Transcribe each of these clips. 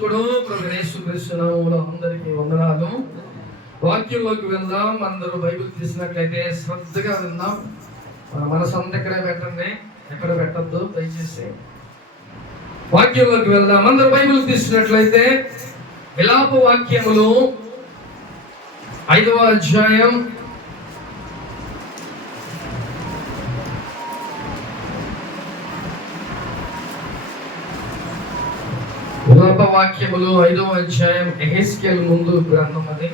రక్షకుడు ప్రభు యేసుక్రీస్తు నామములో అందరికీ వందనాలు. వాక్యంలోకి వెళ్దాం. అందరూ బైబిల్ తీసినట్లయితే శ్రద్ధగా విందాం. మనసు అంతా ఇక్కడే పెట్టండి, ఎక్కడ పెట్టద్దు దయచేసి. వాక్యంలోకి వెళ్దాం. అందరూ బైబిల్ తీసినట్లయితే విలాప వాక్యములు 5వ అధ్యాయం విలాప వాక్యములు 5వ అధ్యాయం యెహెజ్కేలు ముందు గ్రంథం. అది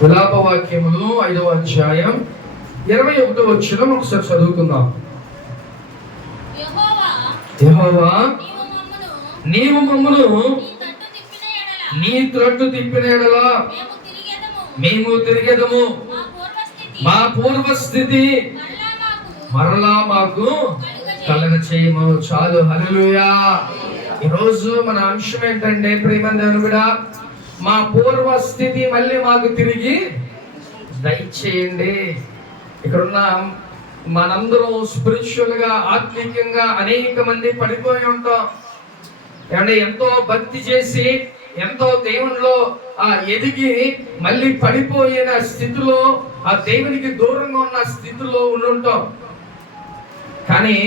విలాప వాక్యములు 5వ అధ్యాయం 21వ వచనం ఒకసారి చదువుకుందాం. యెహోవా నీవు మమ్మును నీ త్రట్టు తిప్పిన యెడల మేము తిరిగెదము, మా పూర్వస్థితి మరలా మాకు కలగ చేయము. చాలు. హల్లెలూయా. ఈరోజు మన అంశం ఏంటంటే ప్రియమైన దేవుని బిడ్డ, మా పూర్వ స్థితి మళ్ళీ మాకు తిరిగి దయచేయండి. ఇక్కడున్న మనందరం స్పిరిచువల్ గా ఆత్మీయంగా అనేక మంది పడిపోయి ఉంటాం. ఏమంటే ఎంతో భక్తి చేసి ఎంతో దేవునిలో ఎదిగి మళ్ళీ పడిపోయిన స్థితిలో, ఆ దేవునికి దూరంగా ఉన్న స్థితిలో ఉండుంటాం. కానీ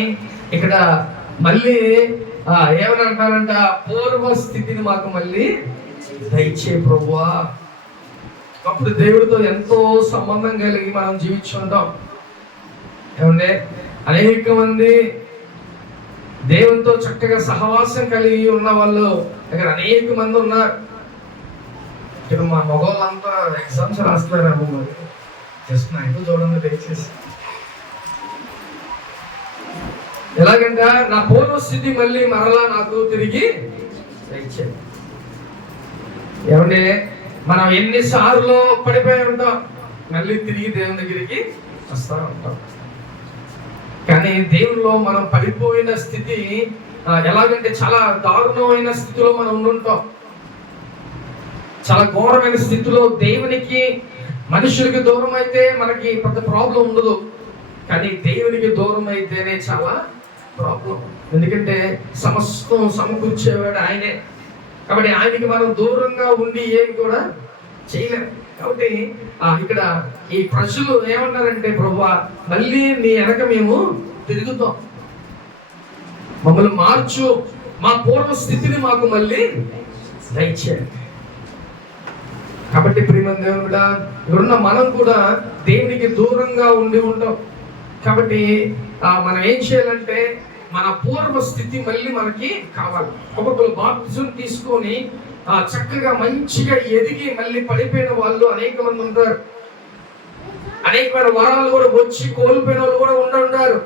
ఇక్కడ మళ్ళీ ఏమని అంటారంట, పూర్వ స్థితిని మాకు మళ్ళీ దయచే ప్రభువా. అప్పుడు దేవుడితో ఎంతో సంబంధం కలిగి మనం జీవించుంటాం. ఏమంటే అనేక మంది దేవునితో చక్కగా సహవాసం కలిగి ఉన్న వాళ్ళు ఇక్కడ అనేక మంది ఉన్నారు. ఇక్కడ మా మగవాళ్ళంతా ఎగ్జామ్స్ రాస్తున్నారేమో, మరి జస్ట్ నాకు చూడండి దయచేసి. ఎలాగంటే నా పూర్వస్థితి మళ్ళీ మరలా నాకు తిరిగి దయచేయండి. ఏమంటే మనం ఎన్నిసార్లు పడిపోయి ఉంటాం, మళ్ళీ తిరిగి దేవుని దగ్గరికి వస్తూ ఉంటాం. కానీ దేవుల్లో మనం పడిపోయిన స్థితి ఎలాగంటే చాలా దారుణమైన స్థితిలో మనం ఉండుంటాం. చాలా ఘోరమైన స్థితిలో. దేవునికి మనుషులకి దూరం అయితే మనకి పెద్ద ప్రాబ్లం ఉండదు, కానీ దేవునికి దూరం అయితేనే చాలా ప్రాబ్లం. ఎందుకంటే సమస్తం సమకూర్చేవాడు ఆయనే. కాబట్టి ఆయనకి మనం దూరంగా ఉండి ఏమి కూడా చేయలేం. కాబట్టి ఇక్కడ ఈ ప్రజలు ఏమన్నారంటే, ప్రభువా మళ్ళీ నీ వెనక మేము తిరుగుతాం, మమ్మల్ని మార్చు, మా పూర్వ స్థితిని మాకు మళ్ళీ దయచేయండి. కాబట్టి ప్రియమైన దేవుని బిడ్డ, ఇక్కడున్న మనం కూడా దేవునికి దూరంగా ఉండి ఉంటాం. కాబట్టి మనం ఏం చేయాలంటే మన పూర్వ స్థితి మళ్ళీ మనకి కావాలి. ఒక్కొక్కరు బాప్తిజం తీసుకొని చక్కగా మంచిగా ఎదిగి మళ్ళీ పడిపోయిన వాళ్ళు అనేక మంది ఉంటారు. అనేకమైన వరాలు కూడా వచ్చి కోల్పోయిన వాళ్ళు కూడా ఉంటారు.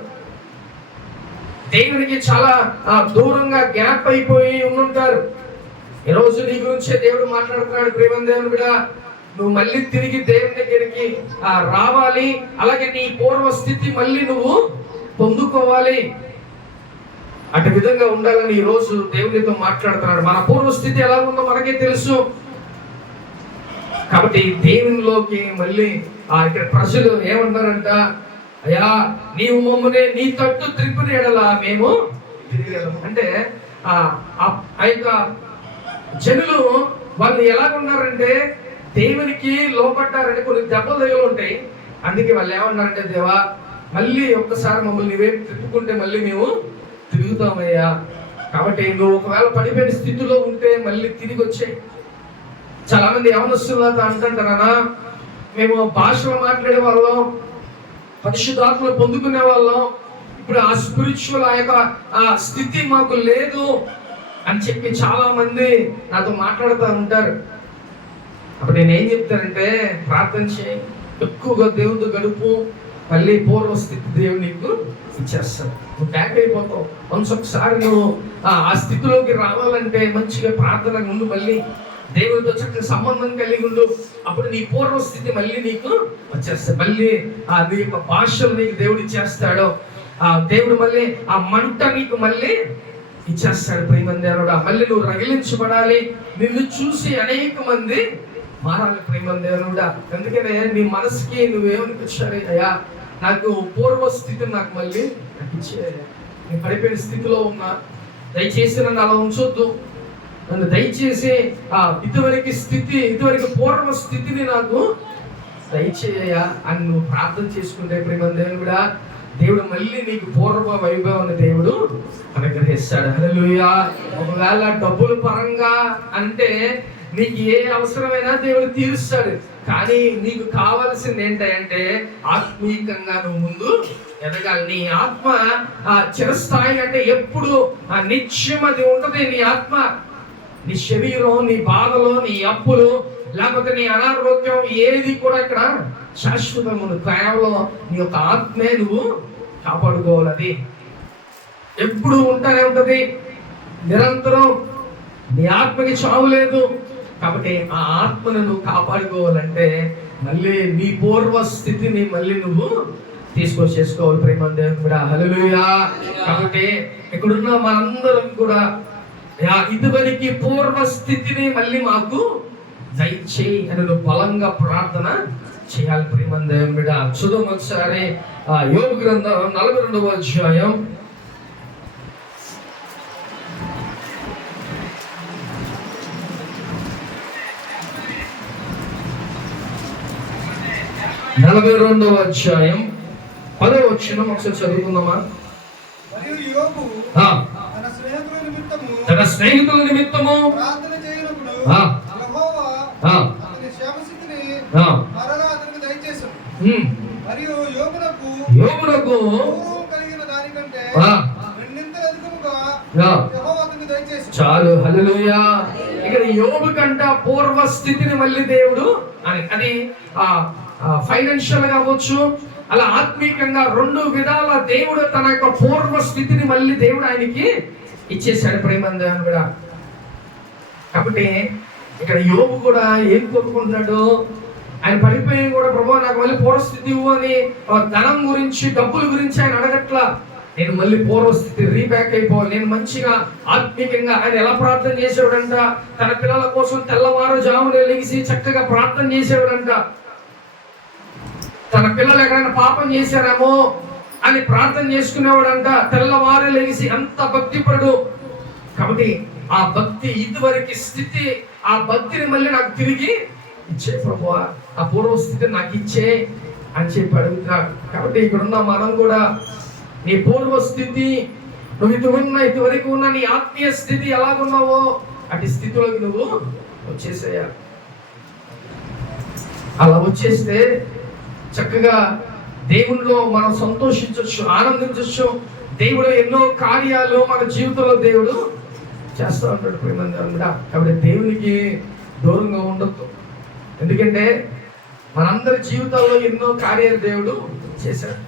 దేవునికి చాలా దూరంగా గ్యాప్ అయిపోయి ఉండుంటారు. ఈరోజు నీ గురించే దేవుడు మాట్లాడుతున్నాడు. ప్రియమైన దేవుని బిడ్డ, నువ్వు మళ్ళీ తిరిగి దేవుని దగ్గరికి రావాలి. అలాగే నీ పూర్వ స్థితి మళ్ళీ నువ్వు పొందుకోవాలి. అటు విధంగా ఉండాలని ఈ రోజు దేవునితో మాట్లాడుతున్నాడు. మన పూర్వస్థితి ఎలా ఉందో మనకే తెలుసు. కాబట్టి దేవునిలోకి మళ్ళీ ఇక్కడ ప్రజలు ఏమన్నారంట, అయ్యా నీవు మమ్మల్ని నీ తట్టు త్రిప్పిన యెడల మేము తిరిగెదము. అంటే ఆ యొక్క జనులు వాళ్ళు ఎలాగున్నారంటే దేవునికి లోపడ్డారంటే కొన్ని దెబ్బలు తగిలి ఉంటాయి. అందుకే వాళ్ళు ఏమన్నారంటే, దేవా మళ్ళీ ఒక్కసారి మమ్మల్ని నువ్వే తిప్పుకుంటే మళ్ళీ మేము తిరుగుతామయ్యా. కాబట్టి నువ్వు ఒకవేళ పడిపోయిన స్థితిలో ఉంటే మళ్ళీ తిరిగి వచ్చాయి. చాలా మంది యవనస్తులతో అంటుంటారా, మేము భాషలో మాట్లాడే వాళ్ళం, పరిశుద్ధాత్మలు పొందుకునే వాళ్ళం, ఇప్పుడు ఆ స్పిరిచువల్ ఆ స్థితి మాకు లేదు అని చెప్పి చాలా మంది నాతో మాట్లాడుతూ ఉంటారు. అప్పుడు నేనేం చెప్తానంటే, ప్రార్థన చేయి, ఎక్కువగా దేవుడితో గడుపు, మళ్ళీ పూర్వస్థితి దేవుడు నీకు ఇచ్చేస్తాడు. నువ్వు బ్యాక్ అయిపోతావు. ఒకసారి నువ్వు ఆ స్థితిలోకి రావాలంటే మంచిగా ప్రార్థన ఉండు, మళ్ళీ దేవుడితో చక్కగా సంబంధం కలిగి ఉండు. అప్పుడు నీ పూర్వస్థితి మళ్ళీ నీకు వచ్చేస్తాడు. మళ్ళీ నీ యొక్క భాషలు నీకు దేవుడు ఇచ్చేస్తాడు. దేవుడు మళ్ళీ ఆ మంట నీకు మళ్ళీ ఇచ్చేస్తాడు. ప్రియమైన దేవుడా, మళ్ళీ నువ్వు రగిలించబడాలి. నిన్ను చూసి అనేక మంది మారాలి. ప్రియమైన దేవుడా, అందుకనే నీ మనసుకి నువ్వేమనిపించాలి, అయ్యా నాకు పూర్వస్థితి నాకు మళ్ళీ ఇచ్చే, నేను పడిపోయిన స్థితిలో ఉన్నా, దయచేసి నన్ను అలా ఉంచొద్దు, నన్ను దయచేసి ఇదివరకు పూర్వ స్థితిని నాకు దయచేయ అని నువ్వు ప్రార్థన చేసుకుంటే ప్రేమ దేవుడా, దేవుడు మళ్ళీ నీకు పూర్వ వైభవాన్ని దేవుడు అనుగ్రహిస్తాడు. హల్లెలూయా. ఒకవేళ డబ్బుల పరంగా అంటే నీకు ఏ అవసరమైనా దేవుడు తీరుస్తాడు, కానీ నీకు కావాల్సింది ఏంటంటే ఆత్మీయంగా నువ్వు ముందు ఎదగాలి. నీ ఆత్మ చిరస్థాయి అంటే ఎప్పుడు నిత్యం అది ఉంటది. నీ ఆత్మ, నీ శరీరం, నీ బాధలు, నీ అప్పులు, లేకపోతే నీ అనారోగ్యం ఏది కూడా ఇక్కడ శాశ్వతము. కేవలం నీ యొక్క ఆత్మే నువ్వు కాపాడుకోవాలి. అది ఎప్పుడు ఉంటానే ఉంటది, నిరంతరం. నీ ఆత్మకి చావు లేదు. కాబట్టి ఆ ఆత్మను నువ్వు కాపాడుకోవాలంటే మళ్ళీ నీ పూర్వ స్థితిని మళ్ళీ నువ్వు తీసుకొచ్చేసుకోవాలి ప్రేమ దేవుడా. హల్లెలూయా. కాబట్టి ఇక్కడున్న మనందరం కూడా ఇదివరకు పూర్వ స్థితిని మళ్ళీ మాకు దయచేయి అని నువ్వు బలంగా ప్రార్థన చేయాలి ప్రేమ దేవుడా. చూద్దాం ఒకసారి యోబు గ్రంథం 42వ అధ్యాయం 42వ అధ్యాయం 10వ వచనం ఒకసారి చదువుకుందామా. మరియు యోబు తన స్నేహితుల నిమిత్తము ప్రార్థన చేయనప్పుడు యెహోవా అతని క్షేమస్థితిని మరలా అతనికి దయచేశాడు. మరియు యోబునకు పూర్వం కలిగిన దానికంటే రెండింతలు అధికముగా యెహోవా అతనికి దయచేశాడు. చాలు. హల్లెలూయా. ఇక్కడ యోబు కంట పూర్వ స్థితిని మళ్ళీ దేవుడు అది ఫైనాన్షియల్ గా అవ్వచ్చు, అలా ఆత్మీయంగా రెండు విధాల దేవుడు తన యొక్క పూర్వ స్థితిని మళ్ళీ దేవుడు ఆయనకి ఇచ్చేసాడు ప్రేమందని కూడా. కాబట్టి ఇక్కడ యోబు కూడా ఏం కోరుకుంటున్నాడు, ఆయన పడిపోయి కూడా ప్రభు నాకు మళ్ళీ పూర్వస్థితి ఇవ్వు అని ధనం గురించి, డబ్బుల గురించి ఆయన అడగట్లా. నేను మళ్ళీ పూర్వస్థితి రీబ్యాక్ అయిపోవాలి, నేను మంచిగా ఆత్మీయంగా. ఆయన ఎలా ప్రార్థన చేసేవాడంట, తన పిల్లల కోసం తెల్లవారుజామున లెగిసి చక్కగా ప్రార్థన చేసేవాడంట. తన పిల్లలు ఎక్కడైనా పాపం చేశారేమో అని ప్రార్థన చేసుకునేవాడంట, తెల్లవారు లెగిసి. అంత భక్తిపరుడు. కాబట్టి ఆ భక్తి ఇదివరకు స్థితి, ఆ భక్తిని మళ్ళీ నాకు తిరిగి ఇచ్చే ప్రభువా, ఆ పూర్వస్థితి నాకు ఇచ్చే అని చెప్పి అడుగుతున్నాడు. కాబట్టి ఇక్కడున్న మనం కూడా నీ పూర్వస్థితి, నువ్వు ఇదివరకు ఉన్న నీ ఆత్మీయ స్థితి ఎలాగున్నావో అటు స్థితిలోకి నువ్వు వచ్చేసేయాలి. అలా వచ్చేస్తే చక్కగా దేవునిలో మనం సంతోషించవచ్చు, ఆనందించవచ్చు. దేవుడు ఎన్నో కార్యాలు మన జీవితంలో దేవుడు చేస్తూ ఉంటాడు ప్రేమంగా. కాబట్టి దేవునికి దూరంగా ఉండొద్దు. ఎందుకంటే మనందరి జీవితాల్లో ఎన్నో కార్యాలు దేవుడు చేశాడు,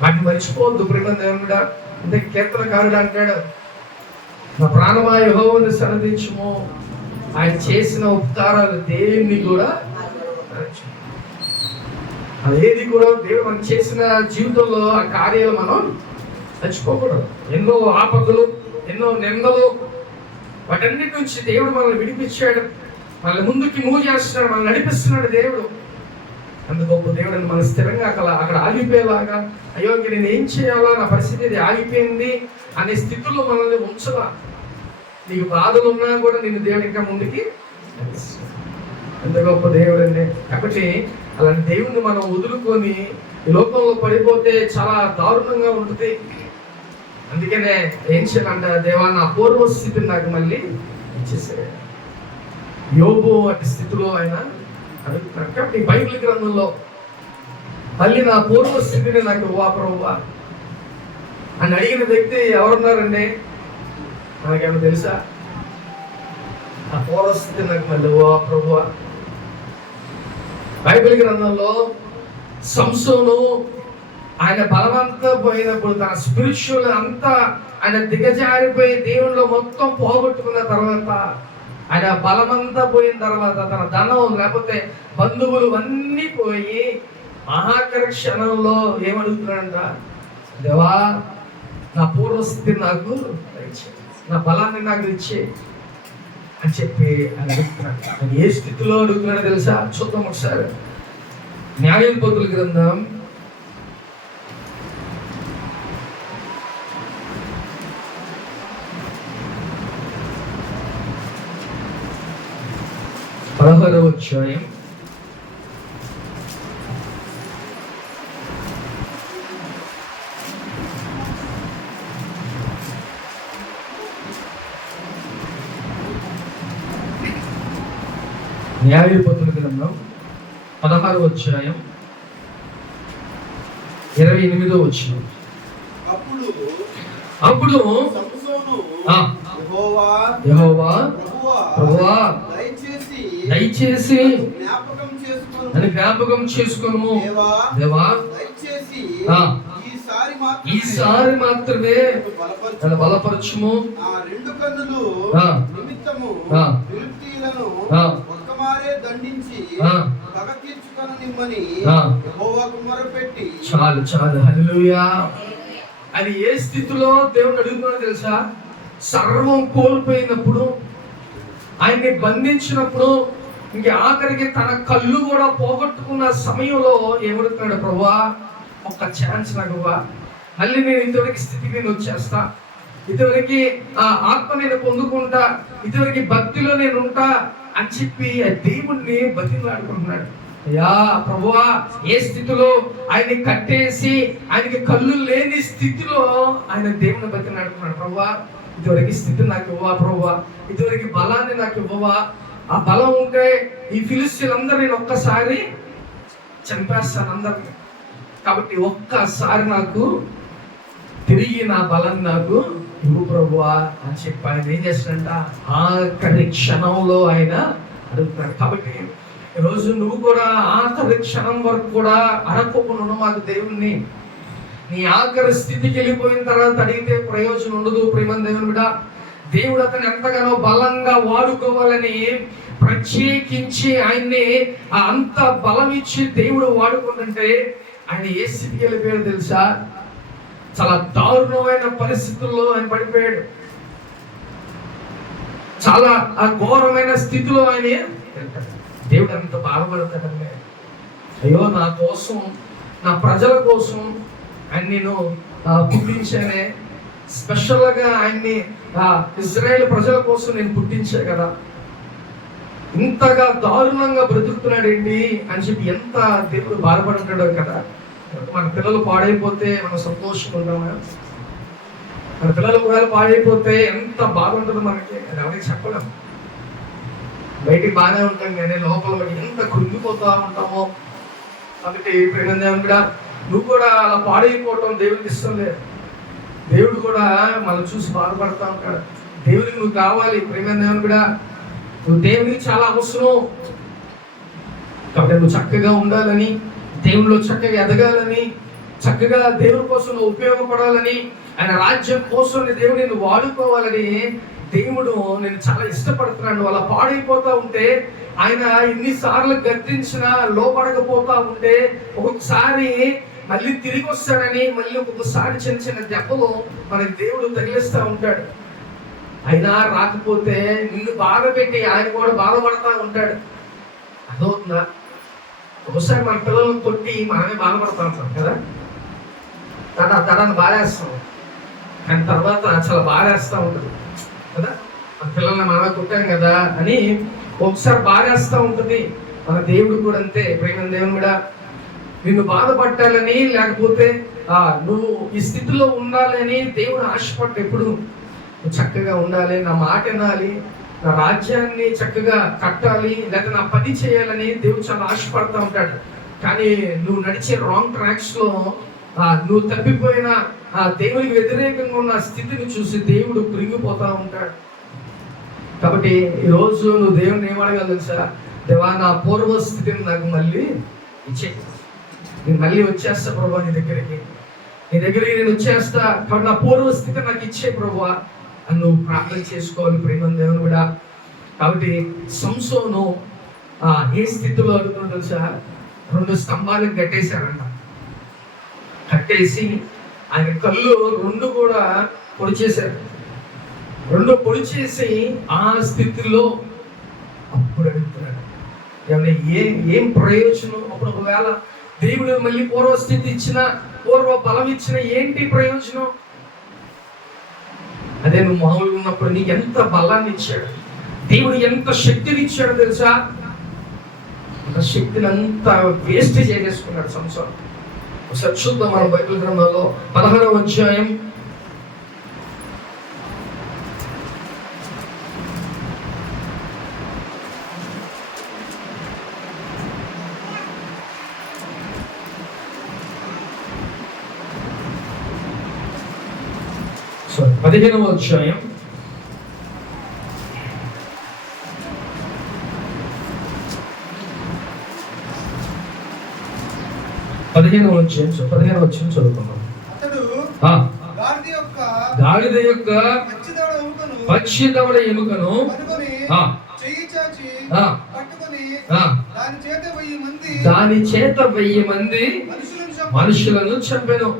వాటిని మర్చిపోవద్దు ప్రేమంగా. అంటే కీర్తనకారుడు అంటాడు, నా ప్రాణమా యెహోవాను సన్నిధించుము, ఆయన చేసిన ఉపకారాలు దేన్ని కూడా అదేది కూడా దేవుడు మనం చేసిన జీవితంలో ఆ కార్యాలు మనం మర్చిపోకూడదు. ఎన్నో ఆపదలు, ఎన్నో నిందలు, వాటన్నిటి నుంచి దేవుడు మనల్ని విడిపించాడు, మనల్ని ముందుకి మూవ్ చేస్తున్నాడు, మనల్ని నడిపిస్తున్నాడు దేవుడు. అంత గొప్ప దేవుడు. మన స్థిరంగా అక్కడ ఆగిపోయేలాగా, అయ్యో నేను ఏం చేయాలా, నా పరిస్థితి ఇది ఆగిపోయింది అనే స్థితిలో మనల్ని ఉంచలా. నీకు బాధలు ఉన్నా కూడా నేను దేవుడు ఇంకా ముందుకి ఎంత గొప్ప దేవుడు అండి. కాబట్టి అలాంటి దేవుణ్ణి మనం వదులుకొని ఈ లోకంలో పడిపోతే చాలా దారుణంగా ఉంటుంది. అందుకనే ఏం చేయాలంట, దేవా నా పూర్వ స్థితిని నాకు మళ్ళీ ఇచ్చేసాడు. యోబు అటు స్థితిలో ఆయన అడుగుతున్నాడు. కాబట్టి బైబిల్ గ్రంథంలో మళ్ళీ నా పూర్వ స్థితిని నాకు ఇవ్వా ప్రభువా అని అడిగిన వ్యక్తి ఎవరున్నారండి? మనకేమో తెలుసా? ఆ పూర్వ స్థితి నాకు మళ్ళీ ఇవ్వా ప్రభువా. బైబిల్ గ్రంథంలో సంసోను ఆయన బలమంతా పోయినప్పుడు, తన స్పిరిచువల్ అంతా ఆయన దిగజారిపోయి దేవుళ్ళు మొత్తం పోగొట్టుకున్న తర్వాత, ఆయన బలమంతా పోయిన తర్వాత, తన ధనం లేకపోతే బంధువులు అన్నీ పోయి మహాకర క్షణంలో ఏమడుగుతున్నాడంట, దేవా నా పూర్వస్థితి నాకు ఇచ్చే, నా బలాన్ని నాకు ఇచ్చే అని చెప్పి ఆయన అడుగుతున్నాడు. ఆయన ఏ స్థితిలో అడుగుతున్నాడో తెలుసా? చూద్దాం ఒకసారి. న్యాయాధిపతుల గ్రంథం 16వ అధ్యాయం 16వ అధ్యాయం 28వ వచనం. అప్పుడు యెహోవా ప్రభువా దయచేసి నన్ను జ్ఞాపకం చేసుకొనుము దేవా, ఈసారి మాత్రమే నన్ను బలపరచుము. చాలు చాలు, హల్లెలూయా. అది ఏ స్థితిలో దేవుని అడుగుతున్నా తెలుసా? సర్వం కోల్పోయినప్పుడు, ఆయన్ని బంధించినప్పుడు, ఇంక ఆఖరికి తన కళ్ళు కూడా పోగొట్టుకున్న సమయంలో ఏమడుతున్నాడు? ప్రభువా ఒక్క ఛాన్స్ నాకు ఇవ్వా, మళ్ళీ నేను ఇంతవరకు స్థితికి నేను వచ్చేస్తా, ఇదివరకు ఆ ఆత్మ నేను పొందుకుంటా, ఇదివరకు భక్తిలో నేను ఉంటా అని చెప్పి ఆ దేవుణ్ణి బతిమలాడుకుంటున్నాడు. అయ్యా ప్రభువా, ఏ స్థితిలో ఆయన్ని కట్టేసి ఆయనకి కళ్ళు లేని స్థితిలో ఆయన దేవుని బతిమలాడుకున్నాడు. ప్రభువా ఇదివరకు స్థితి నాకు ఇవ్వవా, ప్రభువా ఇదివరకు బలాన్ని నాకు ఇవ్వవా, ఆ బలం ఉంటే ఈ ఫిలిస్తీన్లందరూ నేను ఒక్కసారి చంపేస్తాను అందరినీ, కాబట్టి ఒక్కసారి నాకు తిరిగి నా బలం నాకు ఇవ్వు ప్రభువా అని చెప్పి ఆయన ఏం చేస్తాడంట? ఆఖరి క్షణంలో ఆయన అడుగుతాడు. కాబట్టి ఈరోజు నువ్వు కూడా ఆఖరి క్షణం వరకు కూడా అడగకుండా మాకు దేవుణ్ణి. నీ ఆఖరి స్థితికి వెళ్ళిపోయిన తర్వాత అడిగితే ప్రయోజనం ఉండదు. ప్రియమైన దేవుని బిడ్డ, దేవుడు అతను ఎంతగానో బలంగా వాడుకోవాలని ప్రత్యేకించి ఆయన్ని అంత బలం ఇచ్చి దేవుడు వాడుకుంటుంటే ఆయన ఏ స్థితికి వెళ్ళిపోయాడు తెలుసా? చాలా దారుణమైన పరిస్థితుల్లో ఆయన పడిపోయాడు. చాలా ఘోరమైన స్థితిలో ఆయన దేవుడు అంత బాధపడతాడండి. అయ్యో నా కోసం, నా ప్రజల కోసం ఆయన నేను పుట్టించానే, స్పెషల్గా ఆయన్ని ఇజ్రాయేల్ ప్రజల కోసం నేను పుట్టించా కదా, ఇంతగా దారుణంగా బ్రతుకుతున్నాడు ఏంటి అని చెప్పి ఎంత దేవుడు బాధపడుతున్నాడో కదా. మన పిల్లలు పాడైపోతే మనం సంతోషంగా ఉంటామా? మన పిల్లలు ఒకవేళ పాడైపోతే ఎంత బాధ ఉంటుందో మనకి, అది ఎవరికి చెప్పలేం. బయటికి బాగానే ఉంటాం కానీ లోపల ఎంత కృంగిపోతా ఉంటామో. కాబట్టి ప్రేమ కూడా నువ్వు కూడా అలా పాడైపోవటం దేవుడికి ఇష్టం లేదు. దేవుడు కూడా మనం చూసి బాధపడతా ఉంటాడు. దేవుడికి నువ్వు కావాలి. ప్రేమ కూడా నువ్వు దేవుడికి చాలా అవసరం. కాబట్టి నువ్వు చక్కగా ఉండాలని, దేవుడిలో చక్కగా ఎదగాలని, చక్కగా దేవుడి కోసం నువ్వు ఉపయోగపడాలని, ఆయన రాజ్యం కోసం దేవుడిని నువ్వు వాడుకోవాలని దేవుడు నేను చాలా ఇష్టపడుతున్నాడు. అలా పాడైపోతా ఉంటే, ఆయన ఎన్నిసార్లు గద్దించినా లోపడకపోతా ఉంటే ఒక్కొక్కసారి మళ్ళీ తిరిగి వస్తాడని, మళ్ళీ ఒక్కొక్కసారి చిన్న చిన్న దెబ్బలు మనకి దేవుడు తగిలిస్తూ ఉంటాడు. అయినా రాకపోతే నిన్ను బాధ పెట్టి ఆయన కూడా బాధపడతా ఉంటాడు. అదవుతుందా? ఒకసారి మన పిల్లలను కొట్టి మనమే బాధపడతా ఉంటాం కదా, తడాన్ని బాధేస్తాం, కానీ తర్వాత చాలా బాధేస్తూ ఉంటుంది కదా. మన పిల్లల్ని మనమే కొట్టాం కదా అని ఒకసారి బాధేస్తూ ఉంటుంది. మన దేవుడు కూడా అంతే. ప్రేమ దేవుని కూడా నిన్ను బాధపట్టాలని, లేకపోతే నువ్వు ఈ స్థితిలో ఉండాలని దేవుడు ఆశపడ్డ. ఎప్పుడు నువ్వు చక్కగా ఉండాలి, నా మాట వినాలి, నా రాజ్యాన్ని చక్కగా కట్టాలి, లేకపోతే నా పని చేయాలని దేవుడు చాలా ఆశపడతా ఉంటాడు. కానీ నువ్వు నడిచే రాంగ్ ట్రాక్స్ లో నువ్వు తప్పిపోయిన దేవునికి వ్యతిరేకంగా ఉన్న స్థితిని చూసి దేవుడు కృంగిపోతా ఉంటాడు. కాబట్టి ఈరోజు నువ్వు దేవుని ఏమడగా తెలుసా? దేవా నా పూర్వ స్థితిని నాకు మళ్ళీ ఇచ్చే, నేను మళ్ళీ వచ్చేస్తా ప్రభా నీ దగ్గరికి నేను వచ్చేస్తా, కాబట్టి నా పూర్వ స్థితి నాకు ఇచ్చే ప్రభా అని నువ్వు ప్రార్థన చేసుకోవాలి. ప్రేమ దేవుని కూడా. కాబట్టి సంసోను ఏ స్థితిలో అడుగుతుందో తెలుసా? 2 స్తంభాలకు కట్టేశారంట. కట్టేసి ఆయన కళ్ళు 2 కూడా పొడిచేశారు. 2 పొడిచేసి ఆ స్థితిలో అప్పుడు అడుగుతున్నాడు, ఏం ప్రయోజనం? అప్పుడు ఒకవేళ దేవుడు మళ్ళీ పూర్వ స్థితి ఇచ్చిన, పూర్వ బలం ఇచ్చిన, ఏంటి ప్రయోజనం? అదే నువ్వు మామూలుగా ఉన్నప్పుడు నీకు ఎంత బలాన్ని ఇచ్చాడు దేవుడు, ఎంత శక్తిని ఇచ్చాడు తెలుసా? శక్తిని అంతా వేస్ట్ చేసేసుకున్నాడు సంసోను. ఒకసారి చూద్దాం మనం బైబిల్ గ్రంథంలో 16వ అధ్యాయం 15వ అధ్యాయం 15వ అధ్యాయం చదువుకున్నాం. అతడు గాడిద యొక్క పక్షి దవడ ఎముకను చెయ్యి చాచి పట్టుకొని దాని చేత 1000 మంది మనుషులను చంపెను.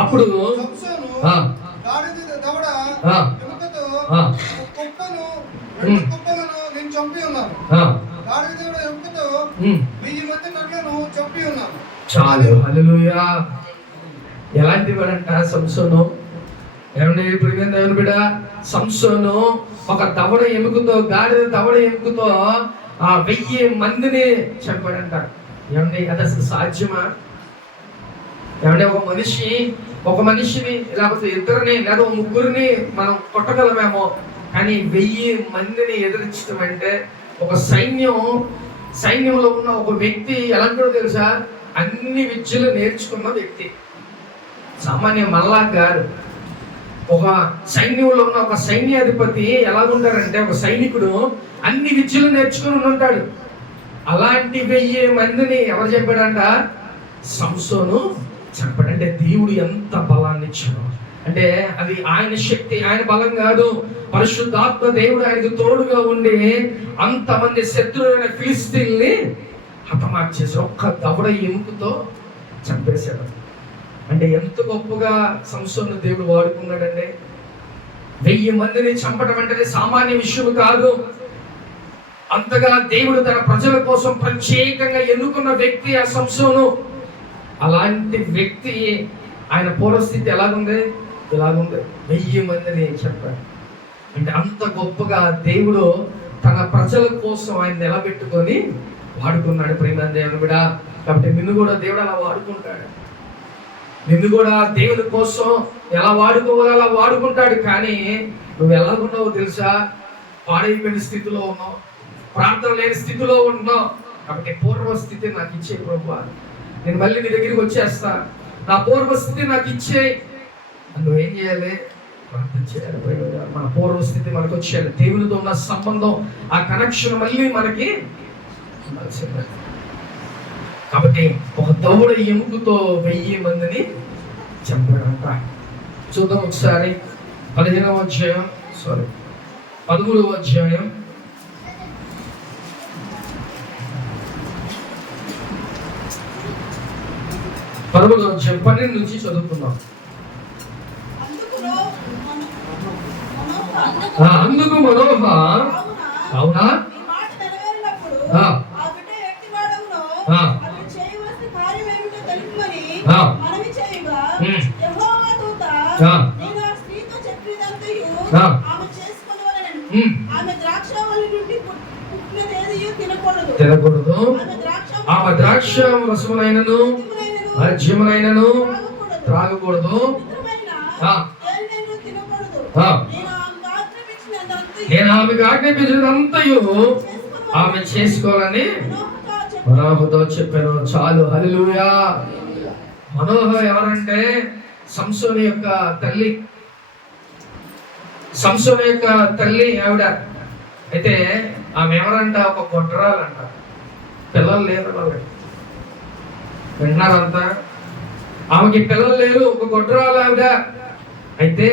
అప్పుడు గాడిద దవడ ఎముకతో కుప్పలను నేను చంపి ఉన్నాను. గాడిద దవడ ఎముకతో 1000 మంది నరులను చంపి ఉన్నాను. చాలు, హల్లెలూయా. ఎలాంటి వాడంట సంసోను? ఏమంటే ఇప్పుడు దేవుని బిడ్డ, సంసోను ఒక దవడ ఎముకతో, గాడిద దవడ ఎముకతో 1000 మందిని చంపాడంట. ఏమంటే అది అసలు సాధ్యమా? ఏమంటే ఒక మనిషిని లేకపోతే ఇద్దరిని లేదా 3 మనం కొట్టగలమేమో, కానీ 1000 మందిని ఎదిరించడం అంటే ఒక సైన్యంలో ఉన్న ఒక వ్యక్తి ఎలాంటో తెలుసా? అన్ని విద్యలు నేర్చుకున్న వ్యక్తి, సామాన్య మల్లా గారు. ఒక సైన్యంలో ఉన్న ఒక సైన్యాధిపతి ఎలాగుంటారంటే, ఒక సైనికుడు అన్ని విద్యలు నేర్చుకుని ఉంటాడు. అలాంటి 1000 మందిని ఎవరు చెప్పాడంట? సంసోను చెప్పాడంటే దేవుడు ఎంత బలాన్ని ఇచ్చాడు అంటే, అది ఆయన శక్తి, ఆయన బలం కాదు, పరిశుద్ధాత్మ దేవుడు ఆయనకు తోడుగా ఉండి అంతమంది శత్రువులైన ఫిలిస్తీన్ని హతమార్చేసి ఒక్క దవడ ఎముకతో చంపేశాడు. అంటే ఎంత గొప్పగా సంసోను దేవుడు వాడుకున్నాడండి. 1000 మందిని చంపడం అంటే సామాన్య విషయం కాదు. అంతగా దేవుడు తన ప్రజల కోసం ప్రత్యేకంగా ఎన్నుకున్న వ్యక్తి ఆ సంసోను. అలాంటి వ్యక్తి ఆయన పూర్వస్థితి ఇలాగుంది. 1000 మందిని చెప్పాడు అంటే అంత గొప్పగా దేవుడు తన ప్రజల కోసం ఆయన నిలబెట్టుకొని వాడుకున్నాడు. ప్రేమ దేవుని బిడ్డ, కాబట్టి నిన్ను కూడా దేవుడు అలా వాడుకుంటాడు. నిన్ను కూడా దేవుని కోసం ఎలా వాడుకోవాలో అలా వాడుకుంటాడు. కానీ నువ్వు ఎలాగున్నావో తెలుసా? పాడైపోయిన స్థితిలో ఉన్నావు, ప్రార్థన లేని స్థితిలో ఉన్నావు. కాబట్టి పూర్వస్థితి నాకు ఇచ్చే ప్రభువా, నేను మళ్ళీ నీ దగ్గరికి వచ్చేస్తా, నా పూర్వస్థితి నాకు ఇచ్చే. నువ్వేం చేయాలి? ప్రార్థన చేయాలి. మన పూర్వస్థితి మనకు వచ్చేయాలి. దేవునితో ఉన్న సంబంధం, ఆ కనెక్షన్ మళ్ళీ మనకి ఉండాల్సిందే. కాబట్టి ఒక దవడ ఎముకతో 1000 మందిని చంపాడంట. చూద్దాం ఒకసారి 13వ అధ్యాయం 13వ అధ్యాయం 12 నుంచి చదువుకుందాం. అందుకు మనోహ అవునా తినకూడదు, ఆమె ద్రాక్ష రసమునైనను రాజ్యమునైనను త్రాగకూడదు, నేను ఆమెకు ఆజ్ఞాపించినంతయు ఆమె చేసుకోవాలని మనోహతో చెప్పాను. చాలు, హల్లెలూయా. మనోహ ఎవరంటే సంసోను యొక్క తల్లి. సంసోను యొక్క తల్లి ఆవిడ. అయితే ఆమె ఎవరంట? ఒక గొడ్రాలంట. పిల్లలు లేరు వాళ్ళకి. వింటున్నారంతా? ఆమెకి పిల్లలు లేరు, ఒక గొడ్రాలు ఆవిడ. అయితే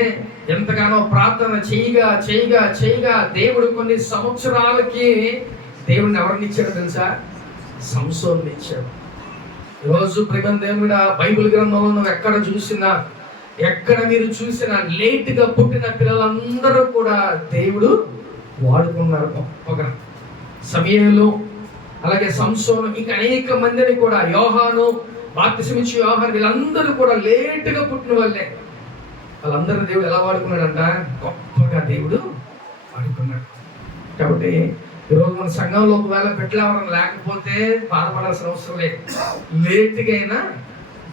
ఎంతగానో ప్రార్థన చేయగా దేవుడు కొన్ని సంవత్సరాలకి దేవుడిని ఎవరిని ఇచ్చాడు తెలుసా? సంసోన్ని ఇచ్చాడు. ఈరోజు ప్రేమ దేవుడ, బైబిల్ గ్రంథంలో నువ్వు ఎక్కడ మీరు చూసినా లేటుగా పుట్టిన పిల్లలందరూ కూడా దేవుడు వాడుకున్నారు గొప్పగా. సమూయేలు, అలాగే సంసోను, ఇంకా అనేక మందిని కూడా, యోహాను, బాప్తిసమిచ్చే యోహాను, వీళ్ళందరూ కూడా లేటుగా పుట్టిన వాళ్ళే. వాళ్ళందరూ దేవుడు ఎలా వాడుకున్నాడంట? గొప్పగా దేవుడు వాడుకున్నాడు. కాబట్టి ఈరోజు మన సంఘంలో ఒకవేళ బిడ్డలు ఎవరైనా లేకపోతే బాధపడాల్సిన అవసరం లేదు. లేట్గా అయినా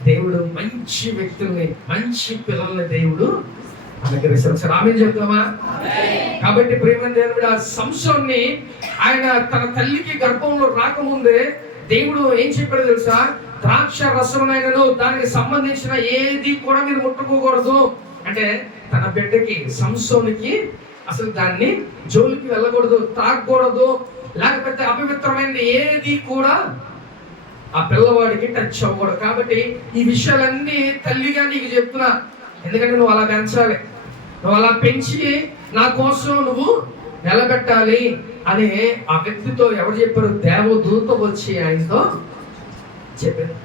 దేవుడు మంచి వ్యక్తుల్ని, మంచి పిల్లల్ని దేవుడు అనుగ్రహిస్తారు. ఆమె చెప్తామా? కాబట్టి ప్రియమైన దేవుడు ఆ సంసోన్ని ఆయన తన తల్లికి గర్భంలో రాకముందే దేవుడు ఏం చెప్పాడు తెలుసా? ద్రాక్ష రసమునైనను దానికి సంబంధించిన ఏది కూడా మీరు ముట్టుకోకూడదు. అంటే తన బిడ్డకి సంసోనికి అసలు దాన్ని జోలికి వెళ్ళకూడదు, తాగకూడదు, లేకపోతే అపవిత్రమైన ఏది కూడా ఆ పిల్లవాడికి టచ్ అవ్వకూడదు. కాబట్టి ఈ విషయాలన్నీ తల్లిగా నీకు చెప్తున్నా, ఎందుకంటే నువ్వు అలా పెంచాలి, నువ్వు అలా పెంచి నా కోసం నువ్వు నిలబెట్టాలి అని ఆ వ్యక్తితో ఎవరు చెప్పారు? దేవదూత వచ్చి ఆయనతో చెప్పారు.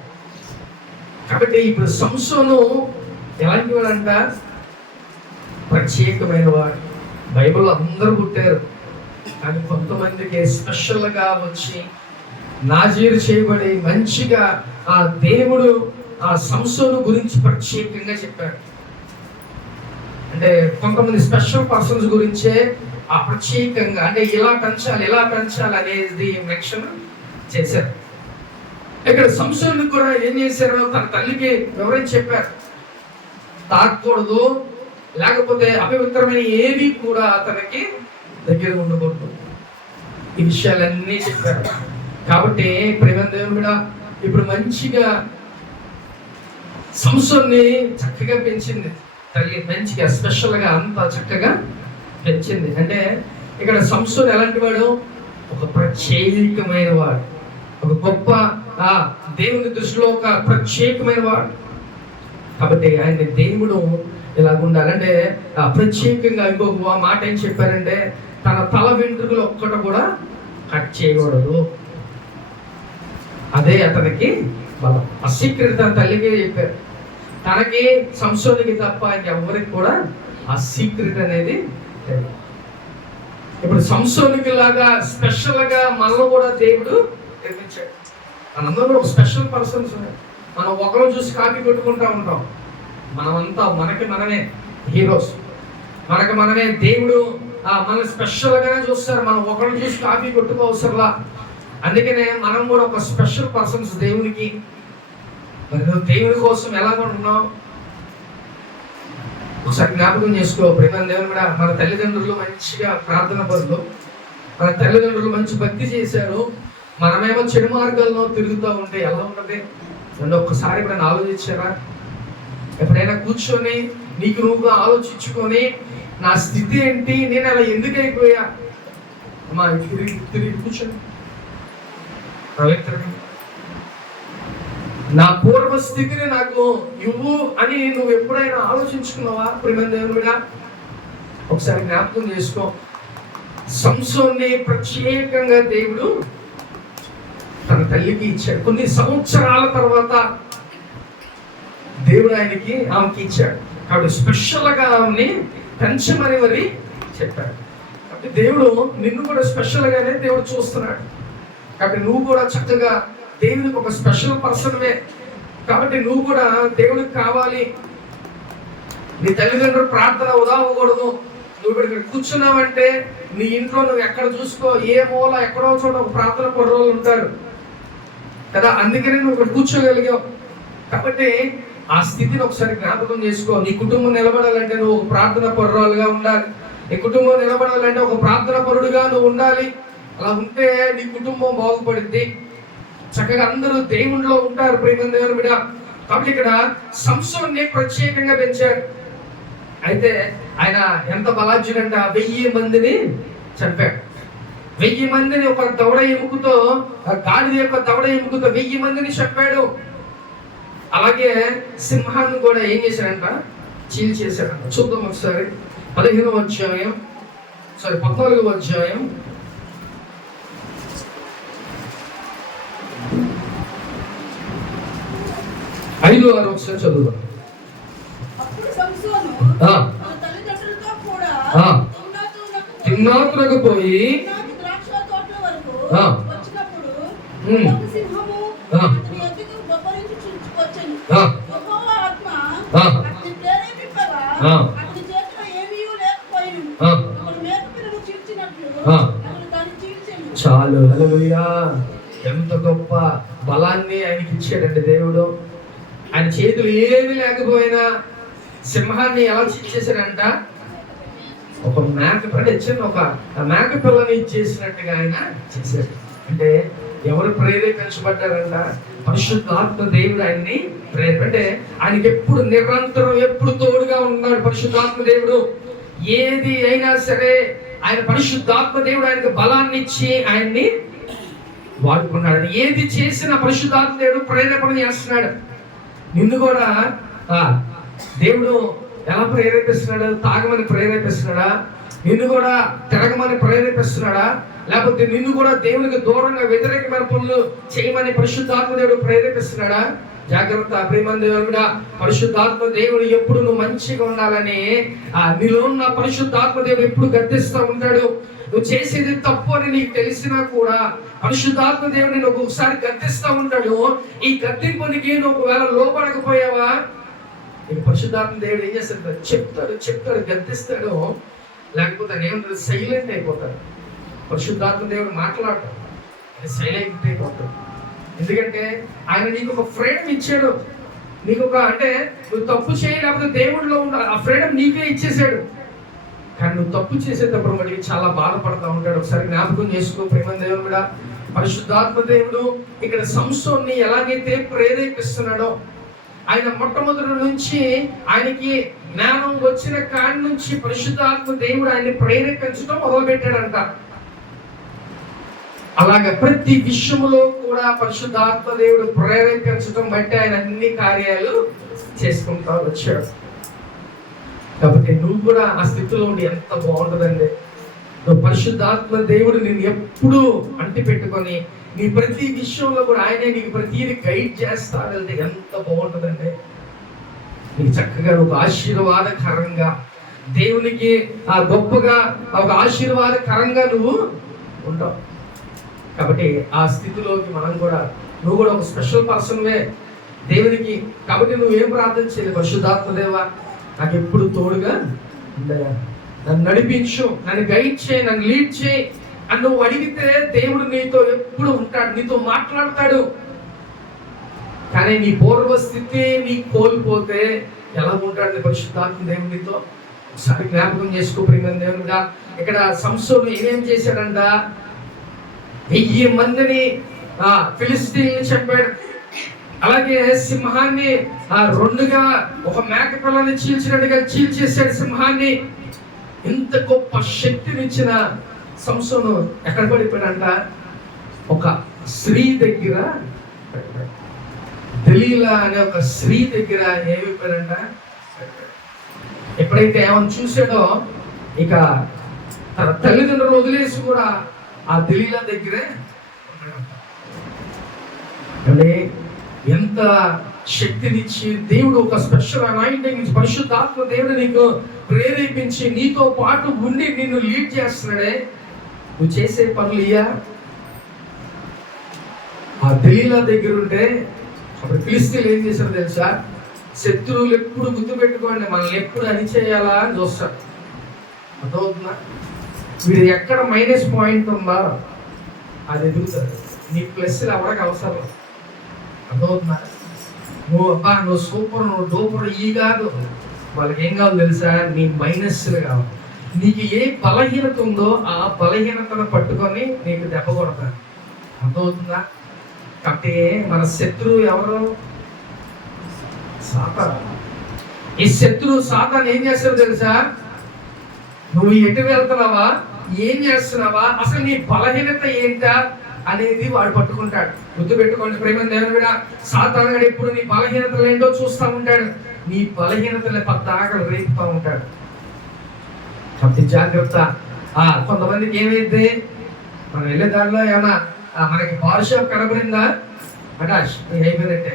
కాబట్టి ఇప్పుడు సంసోను ఎలాంటి వాడంట? ప్రత్యేకమైన వాడు. బైబిల్లో అందరూ పుట్టారు, కానీ కొంతమందికి స్పెషల్గా వచ్చి నాజీరు చేయబడి మంచిగా ఆ దేవుడు ఆ సంసోను గురించి ప్రత్యేకంగా చెప్పాడు. అంటే కొంతమంది స్పెషల్ పర్సన్స్ గురించే ఆ ప్రత్యేకంగా, అంటే ఇలా పెంచాలి అనేది మెన్షన్ చేశారు. ఇక్కడ సంసోను కూడా ఏం చేశారు? తన తల్లికి ఎవరైనా చెప్పారు, తాగకూడదు, లేకపోతే అపవిత్రమైన ఏవి కూడా అతనికి దగ్గర ఉండకూడదు. ఈ విషయాలన్నీ చెప్పారు. కాబట్టి ప్రేమ దేవుడా ఇప్పుడు మంచిగా సంసోన్ని చక్కగా పెంచింది తల్లి, మంచిగా స్పెషల్గా అంత చక్కగా పెంచింది. అంటే ఇక్కడ సంసోన్ ఎలాంటి వాడు? ఒక ప్రత్యేకమైన వాడు, ఒక గొప్ప దేవుని దృష్టిలో ఒక ప్రత్యేకమైన వాడు. కాబట్టి ఆయన దేవుడు ఇలా ఉండాలంటే ప్రత్యేకంగా ఇంకొక మాట ఏం చెప్పారంటే తన తల వెంట్రుకలు ఒక్కటి కూడా కట్ చేయకూడదు. అదే అతనికి బలం. ఆ సీక్రెట్ తన తల్లికి చెప్పారు. తనకి సంసోనికి తప్ప ఇంకెవ్వరికి కూడా ఆ సీక్రెట్ అనేది తెలియదు. ఇప్పుడు సంసోనికి లాగా స్పెషల్గా మనలో కూడా దేవుడు నిర్మించాడు. మనందరూ కూడా స్పెషల్ పర్సన్స్. మనం ఒకరు చూసి కాపీ కొట్టుకుంటూ ఉంటాం. మనమంతా మనమే హీరోస్, మనమే దేవుడు మనల్ని స్పెషల్గానే చూస్తారు. మనం ఒకరిని చూసి కాపీ కొట్టుకోవసరలా. అందుకనే మనం కూడా ఒక స్పెషల్ పర్సన్స్ దేవునికి. మరి నువ్వు దేవుని కోసం ఎలా ఉన్నావు ఒకసారి జ్ఞాపకం చేసుకో. ప్రేమ దేవుని కూడా మన తల్లిదండ్రులు మంచిగా ప్రార్థన పరులు, మన తల్లిదండ్రులు మంచి భక్తి చేశారు, మనమేమో చెడు మార్గాల్లో తిరుగుతూ ఉంటే ఎలా ఉంటుంది? నన్ను ఒక్కసారి ఎప్పుడైనా ఆలోచించారా? ఎప్పుడైనా కూర్చొని నీకు నువ్వుగా ఆలోచించుకొని నా స్థితి ఏంటి, నేను అలా ఎందుకు అయిపోయా? అమ్మా తిరిగి కూర్చొని నా పూర్వ స్థితిని నాకు ఇవ్వు అని నువ్వు ఎప్పుడైనా ఆలోచించుకున్నావా? ప్రేమ దేవుడా ఒకసారి జ్ఞాపకం చేసుకో. సంసోన్ని ప్రత్యేకంగా దేవుడు తన తల్లికి ఇచ్చాడు. కొన్ని సంవత్సరాల తర్వాత దేవుడు ఆమెకి ఇచ్చాడు. కాబట్టి స్పెషల్గా ఆమెని పెంచమని మరి చెప్పాడు. కాబట్టి దేవుడు నిన్ను కూడా స్పెషల్గానే దేవుడు చూస్తున్నాడు. కాబట్టి నువ్వు కూడా చక్కగా దేవునికి ఒక స్పెషల్ పర్సన్వే. కాబట్టి నువ్వు కూడా దేవుడికి కావాలి. నీ తల్లిదండ్రుల ప్రార్థన వృధా అవ్వకూడదు. నువ్వు ఇక్కడ కూర్చున్నావంటే నీ ఇంట్లో నువ్వు ఎక్కడ చూసుకో, ఏ మూల ఎక్కడో చోట ఒక ప్రార్థన పరులు ఉంటారు కదా, అందుకనే నువ్వు ఇక్కడ కూర్చోగలిగావు. కాబట్టి ఆ స్థితిని ఒకసారి జ్ఞాపకం చేసుకో. నీ కుటుంబం నిలబడాలంటే నువ్వు ప్రార్థన పరురాలుగా ఉండాలి. నీ కుటుంబం నిలబడాలంటే ఒక ప్రార్థన పరుడుగా నువ్వు ఉండాలి. అలా ఉంటే నీ కుటుంబం బాగుపడుద్ది. చక్కగా అందరూ దేవుడిలో ఉంటారు. ప్రేమ దేవుని బిడ్డ. కాబట్టి ఇక్కడ సంసోన్ని ప్రత్యేకంగా పెంచాడు. అయితే ఆయన ఎంత బలాజ్యుడంట, 1000 మందిని చంపాడు. 1000 మందిని ఒక దవడ ఎముకతో, గాడిద యొక్క దవడ ఎముకతో 1000 మందిని చంపాడు. అలాగే సింహాన్ని కూడా ఏం చేశాడంట? చీల్చేశాడంట. చూద్దాం ఒకసారి 14వ అధ్యాయం 5-6 ఒకసారి చదువుదాం. తిమ్నాతునకు పోయి చాలు. హల్లెలూయా. ఎంత గొప్ప బలాన్ని ఆయనకి ఇచ్చాడండి దేవుడు. ఆయన చేతులు ఏమీ లేకపోయినా సింహాన్ని ఎలా ఇచ్చేసాడంట, ఒక మేక అంటే చిన్న ఒక మేక పిల్లని ఇచ్చేసినట్టుగా ఆయన చేశాడు. అంటే ఎవరు ప్రేరేపించబడ్డారంట? పరిశుద్ధాత్మ దేవుడు ఆయన్ని అంటే ఆయనకి ఎప్పుడు నిరంతరం ఎప్పుడు తోడుగా ఉన్నాడు పరిశుద్ధాత్మ దేవుడు. ఏది అయినా సరే ఆయన పరిశుద్ధాత్మ దేవుడు ఆయనకు బలాన్ని ఇచ్చి ఆయన్ని వాడుకున్నాడు. ఏది చేసినా పరిశుద్ధాత్మ దేవుడు ప్రేరేపణ చేస్తున్నాడు. నిన్ను కూడా దేవుడు ఎలా ప్రేరేపిస్తున్నాడు? తాగమని ప్రేరేపిస్తున్నాడా? నిన్ను కూడా తిరగమని ప్రేరేపిస్తున్నాడా? లేకపోతే నిన్ను కూడా దేవునికి దూరంగా వ్యతిరేకమైన పనులు చేయమని పరిశుద్ధాత్మ దేవుడు ప్రేరేపిస్తున్నాడా? జాగ్రత్త ప్రియమైన దేవుడా. పరిశుద్ధాత్మ దేవుడు ఎప్పుడు నువ్వు మంచిగా ఉండాలని నీలో ఉన్న పరిశుద్ధాత్మ దేవుడు ఎప్పుడు గద్దిస్తూ ఉంటాడు. నువ్వు చేసేది తప్పు అని నీకు తెలిసినా కూడా పరిశుద్ధాత్మ దేవుడు నేను ఒకసారి గద్దిస్తూ ఉంటాడు. ఈ గద్దింపునికి నువ్వు ఒకవేళ లోపడకపోయావా, నీకు పరిశుద్ధాత్మ దేవుడు ఏం చేస్తాడు? చెప్తాడు గద్దిస్తాడు. లేకపోతే ఆయన ఏమంటాడు? సైలెంట్ అయిపోతాడు. పరిశుద్ధాత్మ దేవుడు మాట్లాడతాడు, సైలెంట్ అయిపోతాడు. ఎందుకంటే ఆయన నీకు ఒక ఫ్రీడమ్ ఇచ్చాడు. నీకు ఒక అంటే నువ్వు తప్పు చేయలేకపోతే దేవుడిలో ఉన్న ఆ ఫ్రీడమ్ నీకే ఇచ్చేసాడు. కానీ నువ్వు తప్పు చేసేటప్పుడు మరి చాలా బాధపడతా ఉంటాడు. ఒకసారి జ్ఞాపకం చేసుకో ప్రేమ దేవుడు కూడా. పరిశుద్ధాత్మ దేవుడు ఇక్కడ సంసోన్ని ఎలాగైతే ప్రేరేపిస్తున్నాడో, ఆయన మొట్టమొదటి నుంచి ఆయనకి జ్ఞానం వచ్చిన కాడి నుంచి పరిశుద్ధాత్మ దేవుడు ఆయన్ని ప్రేరేపించడం మొదలు పెట్టాడంట. అలాగే ప్రతి విషయంలో కూడా పరిశుద్ధాత్మ దేవుడు ప్రేరేపించడం బట్టి ఆయన అన్ని కార్యాలు చేసుకుంటూ వచ్చాడు. కాబట్టి నువ్వు కూడా ఆ స్థితిలో ఉండి ఎంత బాగుంటుందండి. నువ్వు పరిశుద్ధాత్మ దేవుడు నిన్ను ఎప్పుడూ అంటి పెట్టుకొని నీ ప్రతి విషయంలో కూడా ఆయనే నీకు ప్రతిదీ గైడ్ చేస్తా వెళ్తే ఎంత బాగుంటుందండి. నీకు చక్కగా ఒక ఆశీర్వాదకరంగా దేవునికి ఆ గొప్పగా ఒక ఆశీర్వాదకరంగా నువ్వు ఉంటావు. కాబట్టి ఆ స్థితిలోకి మనం కూడా నువ్వు కూడా ఒక స్పెషల్ పర్సన్వే దేవునికి. కాబట్టి నువ్వేం ప్రార్థన చేయాలి? పరిశుద్ధాత్మ దేవా నాకు ఎప్పుడు తోడుగా ఉండయా, నన్ను నడిపించు, నన్ను గైడ్ చేయి, నన్ను లీడ్ చేయి అని నువ్వు అడిగితే దేవుడు నీతో ఎప్పుడు ఉంటాడు, నీతో మాట్లాడతాడు. కానీ నీ పూర్వస్థితి నీ కోల్పోతే ఎలా ఉంటాడు పరిశుద్ధాత్మ దేవుడు నీతో? ఒకసారి జ్ఞాపకం చేసుకో ప్రియమైన దేవుడుగా. ఇక్కడ సంసోను ఏమేం చేశాడంట? 1000 మందిని ఫిలిస్తీన్లు చంపాడు. అలాగే సింహాన్ని రెండుగా ఒక మేక పిల్లని చీల్చినట్టుగా చీల్చేశాడు సింహాన్ని. ఇంత గొప్ప శక్తినిచ్చిన సంసోను ఎక్కడ పడిపోయాడంట? ఒక స్త్రీ దగ్గర, దలీలా అనే ఒక స్త్రీ దగ్గర ఏమైపోయాడంట? ఎప్పుడైతే ఏమని చూసాడో ఇక తన తల్లిదండ్రులు వదిలేసి కూడా ఆ దలీలా దగ్గరే అంటే ఎంత శక్తినిచ్చి దేవుడు ఒక స్పెషల్ అనాయింటింగ్ ఇచ్చి పరిశుద్ధాత్మ దేవుడు నీకు ప్రేరేపించి నీతో పాటు ఉండి నిన్ను లీడ్ చేస్తున్నాడే. నువ్వు చేసే పనులు ఇయ్యా ఆ దలీలా దగ్గర ఉంటే అప్పుడు ఫిలిస్తీన్లు ఏం చేశారో తెలుసా? శత్రువులు ఎప్పుడు గుర్తుపెట్టుకోండి, మనల్ని ఎప్పుడు అని చేయాలా అని చూస్తాడు. అర్థమవుతుందా? వీడు ఎక్కడ మైనస్ పాయింట్ ఉందా అది ఎదుగుతాడు. నీ ప్లస్లు ఎవరికి అవసరం. అర్థమవుతుందా? నువ్వు సూపర్, నువ్వు డూపర్ ఈ కాదు. వాళ్ళకి ఏం కావాలి తెలుసా? నీ మైనస్లు కావాలి. నీకు ఏ బలహీనత ఉందో ఆ బలహీనతను పట్టుకొని నీకు దెబ్బ కొడతాడు. అర్థమవుతుందా? కాబట్టి మన శత్రువు ఎవరు? సాతాను. ఈ శత్రువు సాతాను ఏం చేస్తారో తెలుసా? నువ్వు ఎటు వెళ్తున్నావా, ఏం చేస్తున్నావా, అసలు నీ బలహీనత ఏంటా అనేది వాడు పట్టుకుంటాడు. గుర్తుపెట్టుకోండి ప్రేమ దేవుని కూడా. సాతాను గాడు ఎప్పుడు నీ బలహీనతలు ఏంటో చూస్తూ ఉంటాడు. నీ బలహీనతలే పద్దాకలు రేపుతూ ఉంటాడు. కాబట్టి జాగ్రత్త. కొంతమందికి ఏమైంది, మనం వెళ్ళే దారిలో ఏమన్నా మనకి బార్ షాప్ కనబడిందా అంటే అయిపోయిందంటే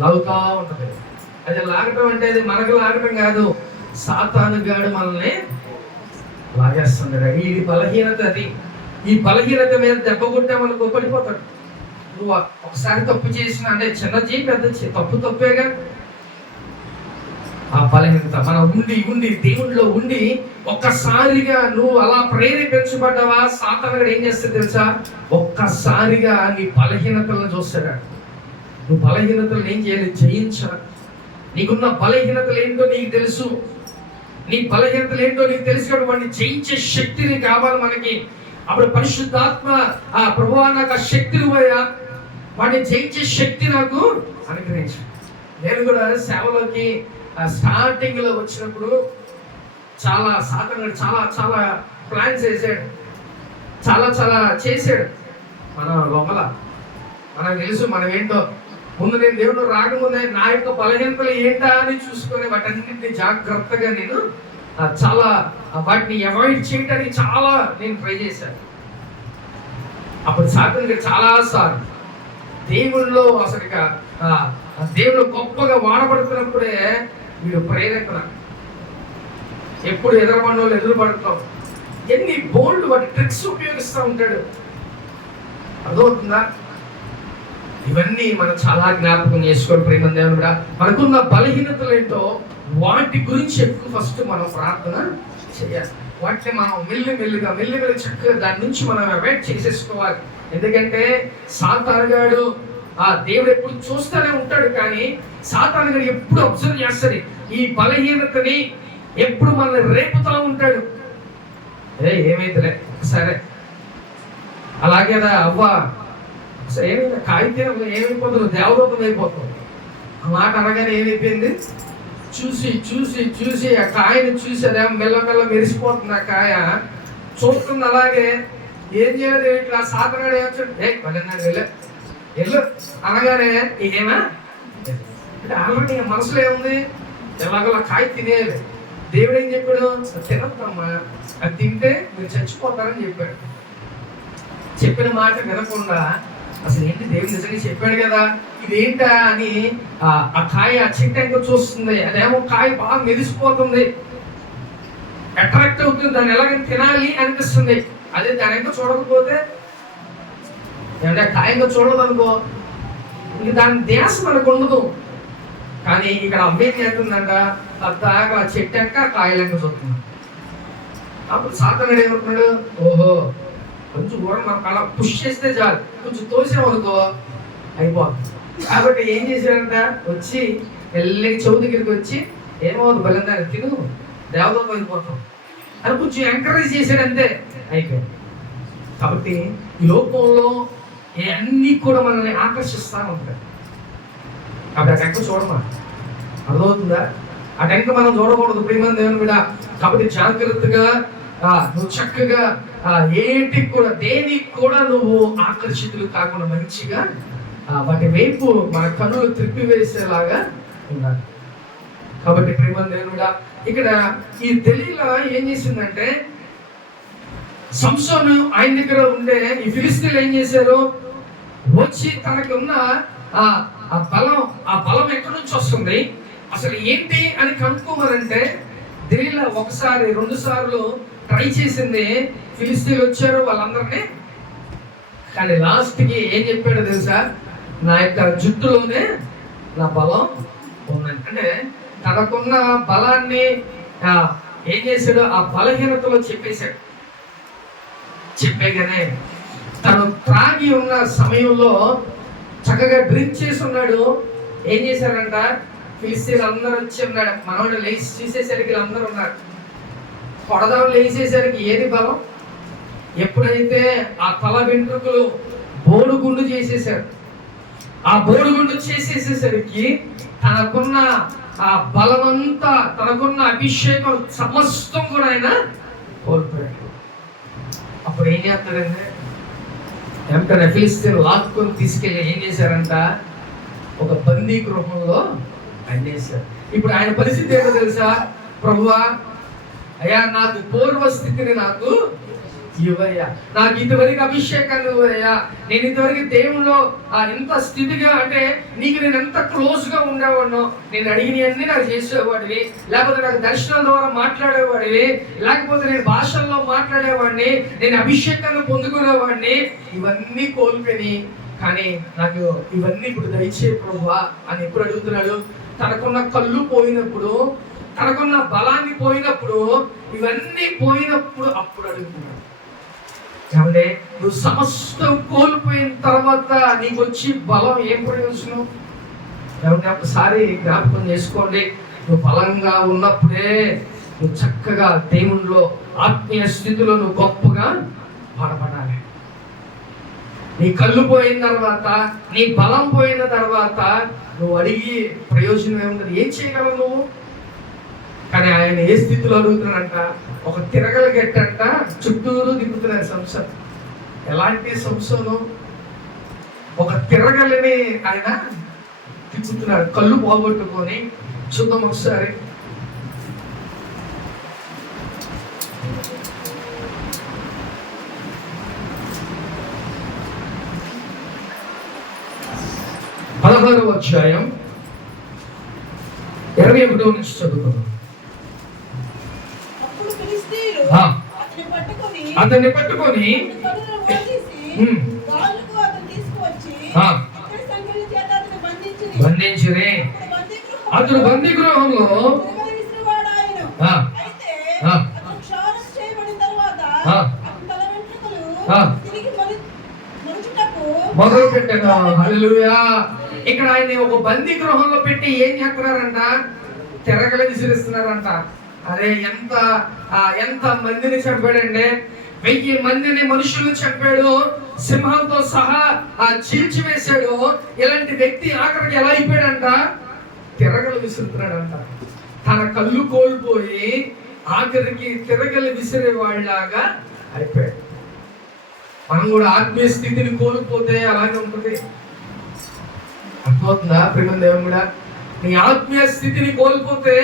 లాగుతా ఉంటుంది. అది లాగటం అంటే అది మనకు లాగటం కాదు, సాతాను గాడు మనల్ని లాగేస్తున్నాడు. ఈ బలహీనత అది. ఈ బలహీనత మీద దెబ్బ కొట్టామనుకో పడిపోతాడు. నువ్వు ఒకసారి తప్పు చేసిన అంటే చిన్న పెద్ద తప్పేగా. ఆ బలహీనత. మనం ఉండి దేవుడిలో ఉండి ఒక్కసారిగా నువ్వు అలా ప్రేరేపించబడ్డావా, సాతానుడు ఏం చేస్తే తెలుసా, ఒక్కసారిగా నీ బలహీనతలను చూస్తాడు. నువ్వు బలహీనతలను ఏం చేయాలి, జయించాలి. నీకున్న బలహీనతలు ఏంటో నీకు తెలుసు, నీ బలహీనతలు ఏంటో నీకు తెలుసు కాబట్టి వాడిని జయించే శక్తిని కావాలి మనకి. అప్పుడు పరిశుద్ధాత్మ, ఆ ప్రభువా నాకు ఆ శక్తి నువ్వయ్యా, వాడిని జయించే శక్తి నాకు అనుగ్రహించు. నేను కూడా సేవలోకి స్టార్టింగ్ లో వచ్చినప్పుడు చాలా సాతానుడు చాలా ప్లాన్స్ వేసాడు, చాలా చేశాడు. మన లోపల మనకు తెలుసు మనం ఏంటో. ముందు నేను దేవుడు రాకముందే నా యొక్క బలహీనతలు ఏంటా అని చూసుకొని వాటన్నింటినీ జాగ్రత్తగా నేను చాలా వాటిని అవాయిడ్ చేయడానికి చాలా నేను ట్రై చేశాను. అప్పుడు సాతానుడు చాలాసార్లు దేవుళ్ళలో అసలు దేవుడు గొప్పగా వాడబడుతున్నప్పుడే వీడు ప్రేరేపణ, ఎప్పుడు ఎదురుపడిన వాళ్ళు ఎదురుపడతాం, ఎన్ని బోల్డ్ వాటి ట్రిక్స్ ఉపయోగిస్తూ ఉంటాడు. అర్థమవుతుందా? ఇవన్నీ మనం చాలా జ్ఞాపకం చేసుకోవాలి. ప్రేమ దేవుడు కూడా మనకున్న బలహీనతలు ఏంటో వాటి గురించి ఎక్కువ ఫస్ట్ మనం ప్రార్థన చేయాలి. వాటిని మనం మెల్లిమెల్లిగా చక్కగా దాని నుంచి మనం అవాయిడ్ చేసేసుకోవాలి. ఎందుకంటే సాతానుగాడు దేవుడు ఎప్పుడు చూస్తూనే ఉంటాడు, కానీ సాతానుగాడు ఎప్పుడు అబ్జర్వ్ చేస్తాడు, ఈ బలహీనతని ఎప్పుడు మనల్ని రేపుతూ ఉంటాడు. ఏమైతేలే సరే, అలాగే అవ్వ ఏమైనా కాగితే ఏమైపోతుంది, దేవదూతం అయిపోతుంది. ఆ మాట అనగానే ఏమైపోయింది, చూసి ఆ కాయని చూసి అదేమో మెల్లమెల్ల మెరిసిపోతుంది. ఆ కాయ చూస్తుంది. అలాగే ఏం చేయలేదు, ఇట్లా సాతానుగాడు ఏమొచ్చాడు, వెళ్ళు అనగానే ఏమా అంటే ఆల్రెడీ మనసులో ఏముంది, ఎలాగోలా కాయ తినేయాలి. దేవుడు ఏం చెప్పాడు, తినద్దమ్మా, అది తింటే మీరు చచ్చిపోతారని చెప్పాడు. చెప్పిన మాట వినకుండా అసలు ఏంటి, దేవుడు నిజంగా చెప్పాడు కదా, ఇదేంటా అని ఆ కాయ ఆ చెట్టు ఎంతో చూస్తుంది. అదేమో కాయ బాగా మెరిసిపోతుంది, అట్రాక్ట్ అవుతుంది, దాన్ని ఎలాగైనా తినాలి అనిపిస్తుంది. అదే దాని ఎంతో చూడకపోతే ఏమంటే కాయంగా చూడదు అనుకో, ఇంక దాని ధ్యాస మనకు ఉండదు. కానీ ఇక్కడ అమ్మేం చేస్తుందంట, దాకా చెట్టాక కాయలంక చూస్తుంది. అప్పుడు సాతానుడు ఏమనుకున్నాడు, ఓహో కొంచెం కూడా మనకు అలా పుష్ చేస్తే చాలు, కొంచెం తోసామనుకో అయిపోతుంది. కాబట్టి ఏం చేశాడంట, వచ్చి వెళ్ళి చెవు దగ్గరికి వచ్చి ఏమవుతుంది బలంగా తిను, దేవదూతం అయిపోతాం అని కొంచెం ఎంకరేజ్ చేశాడు, అంతే అయిపోయింది. కాబట్టి ఈ లోకంలో అన్నీ కూడా మనల్ని ఆకర్షిస్తూ ఉంటాయి. కాబట్టి ఆ టెంక చూడమా, అర్థమవుతుందా? ఆ టెంక మనం చూడకూడదు ప్రియమైన దేవుని మీద. కాబట్టి జాగ్రత్తగా నువ్వు చక్కగా దేనికి కూడా నువ్వు ఆకర్షితులు కాకుండా మంచిగా వాటి వైపు మన కన్నులు త్రిప్పివేసేలాగా ఉండాలి. కాబట్టి ప్రియమైన దేవుని మీద ఇక్కడ ఈ దెలీలా ఏం చేసిందంటే, సంసోను ఆయన దగ్గర ఉండే ఈ ఫిలిస్తీన్లు ఏం చేశారు, వచ్చి తనకి ఉన్న ఆ బలం ఎక్కడి నుంచి వస్తుంది, అసలు ఏంటి అని కనుక్కోమనంటే దెలీలా ఒకసారి 2 సార్లు ట్రై చేసింది. ఫిలిస్తీన్లు వచ్చారు వాళ్ళందరినీ, కానీ లాస్ట్కి ఏం చెప్పాడో తెలుసా, నా యొక్క జుట్టులోనే నా బలం ఉందండి. అంటే తనకున్న బలాన్ని ఏం చేశాడు, ఆ బలహీనతలో చెప్పేశాడు. చెప్పేగానే తను త్రాగి ఉన్న సమయంలో చక్కగా డ్రింక్ చేసి ఉన్నాడు. ఏం చేశారంట, ఫిలిస్తీన్లు అందరూ వచ్చి ఉన్నాడు. మనవాడు లేచి చూసేసరికి అందరూ ఉన్నారు. కొడదాం లేచేసరికి ఏది బలం, ఎప్పుడైతే ఆ తల వెంట్రుకలు బోడుగుండు చేసేసాడు, ఆ బోడుగుండు చేసేసేసరికి తనకున్న ఆ బలమంతా, తనకున్న అభిషేకం సమస్తం కూడా ఆయన కోల్పోయాడు. అప్పుడు ఏం చేస్తాడంటే, వెంటనే ఫిలిస్తీన్లు లాక్కొని తీసుకెళ్ళి ఏం చేశారంట, ఒక బందీ గృహంలో ఆయన చేశారు. ఇప్పుడు ఆయన పరిస్థితి ఏంటో తెలుసా, ప్రభువా అయ్యా నాకు పూర్వస్థితిని నాకు ఇవ్వయ్యా, నాకు ఇంతవరకు అభిషేకాన్ని ఇవ్వయ్యా, నేను ఇంతవరకు దేవుల్లో ఎంత స్థితిగా, అంటే నీకు నేను ఎంత క్లోజ్ గా ఉండేవాడినో, నేను అడిగినవన్నీ నాకు చేసేవాడివి, లేకపోతే నాకు దర్శనం ద్వారా మాట్లాడేవాడివి, లేకపోతే నేను భాషల్లో మాట్లాడేవాడిని, నేను అభిషేకాన్ని పొందుకునేవాడిని, ఇవన్నీ కోల్పోయి, కానీ నాకు ఇవన్నీ ఇప్పుడు దయచే ప్రభువా అని ఎప్పుడు అడుగుతున్నాడు. తనకున్న కళ్ళు పోయినప్పుడు తనకున్న బలాన్ని పోయినప్పుడు, ఇవన్నీ పోయినప్పుడు అప్పుడు అడుగుతున్నాడు. ఏమంటే నువ్వు సమస్తం కోల్పోయిన తర్వాత నీకు వచ్చి బలం ఏం ప్రయోజనం? ఏమంటే ఒకసారి జ్ఞాపకం చేసుకోండి, నువ్వు బలంగా ఉన్నప్పుడే నువ్వు చక్కగా దేవునిలో ఆత్మీయ స్థితిలో నువ్వు గొప్పగా బలపడాలి. నీ కళ్ళు పోయిన తర్వాత, నీ బలం పోయిన తర్వాత నువ్వు అడిగి ప్రయోజనం ఏముంది? ఏం చేయగలవు నువ్వు? కానీ ఆయన ఏ స్థితిలో అడుగుతున్నాడంట? ఒక తిరగల గట్టంట చుట్టూరు దిగుతున్నాడు సంసోను. ఎలాంటి సంసోను? ఒక తిరగలని ఆయన తిప్పుతున్నాడు, కళ్ళు పోగొట్టుకొని. చూద్దాం ఒకసారి. పదహారవ అధ్యాయం 21 నుంచి చదువుతున్నాం. అతన్ని పట్టుకొని బంధించిరే. అతడు బందీ గృహంలో మొదలు పెట్టాను. హల్లెలూయా. ఇక్కడ ఆయన ఒక బందీ గృహంలో పెట్టి ఏం చేస్తున్నారంట? తిరగలి విసిరిస్తున్నారంట. అరే ఎంత మందిని చంపాడండి? 1000 మందిని మనుషులను చంపాడు, సింహంతో సహా చీల్చివేశాడు. ఇలాంటి వ్యక్తి ఆఖరికి ఎలా అయిపోయాడంట? తిరగలు విసురుతున్నాడంట. తన కళ్ళు కోల్పోయి ఆఖరికి తిరగలి విసిరే వాళ్ళలాగా అయిపోయాడు. మనం కూడా ఆత్మీయ స్థితిని కోల్పోతే అలాగే ఉంటుంది. అర్థమవుతుందా ప్రియమైన దేవుని కూడా? నీ ఆత్మీయ స్థితిని కోల్పోతే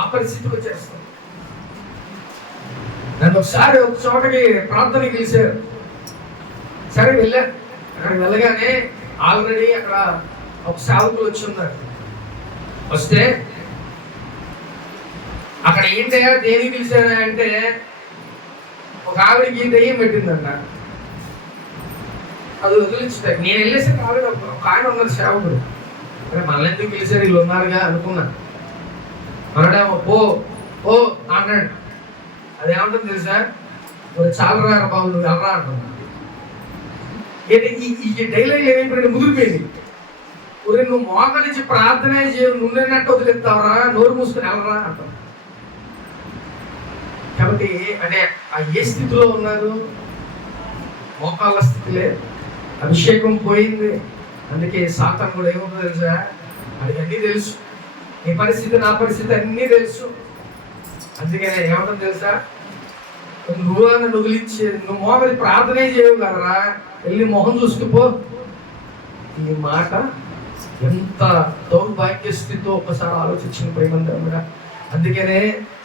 ఆ పరిస్థితికి వచ్చేస్తాం. నన్ను ఒకసారి ఒక చోటకి ప్రార్థనకి పిలిచారు. సరే వెళ్ళా. అక్కడికి వెళ్ళగానే ఆల్రెడీ అక్కడ ఒక సేవకులు వచ్చి ఉన్నారు. వస్తే అక్కడ ఏంటయ్యా దేనికి పిలిచారా అంటే, ఒక ఆవిడికి దెయ్యం పెట్టిందంట. అది వదిలించుతాయి. నేను వెళ్ళేసి ఆవిడ ఒక ఆయన ఉన్నారు సేవకుడు. అరే మళ్ళీ ఎందుకు పిలిచారు, వీళ్ళు ఉన్నారుగా అనుకున్నా. అనడేమో ఓ అన్నాడు. అదేమంటుంది తెలుసా? చాలా రారు బాబు, నువ్వు వెళ్ళరా అంటున్నా. ఈ డైలాగ్ ఏమైపోయింది? ముదిరిపోయింది. ఊరి నువ్వు మోకలించి ప్రార్థన చేయవు, నువ్వేనట్టు వదిలేస్తావరా, నోరు మూసుకుని వెళ్ళరా అంటావు. కాబట్టి అంటే ఏ స్థితిలో ఉన్నారు? మోకాళ్ళ స్థితిలే. అభిషేకం పోయింది. అందుకే సాతాను కూడా ఏమవుతుందో తెలుసా? అది అన్నీ తెలుసు. నీ పరిస్థితి, నా పరిస్థితి అన్నీ తెలుసు. అందుకే ఏమంటుంది తెలుసా? నువ్వు నుగిలించి నువ్వు మోకలి ప్రార్థనే చేయవు కదరా, వెళ్ళి మొహం చూసుకుపో. ఈ మాట ఎంత దౌర్భాగ్య స్థితితో ఒకసారి ఆలోచించిన ప్రేమంగా. అందుకనే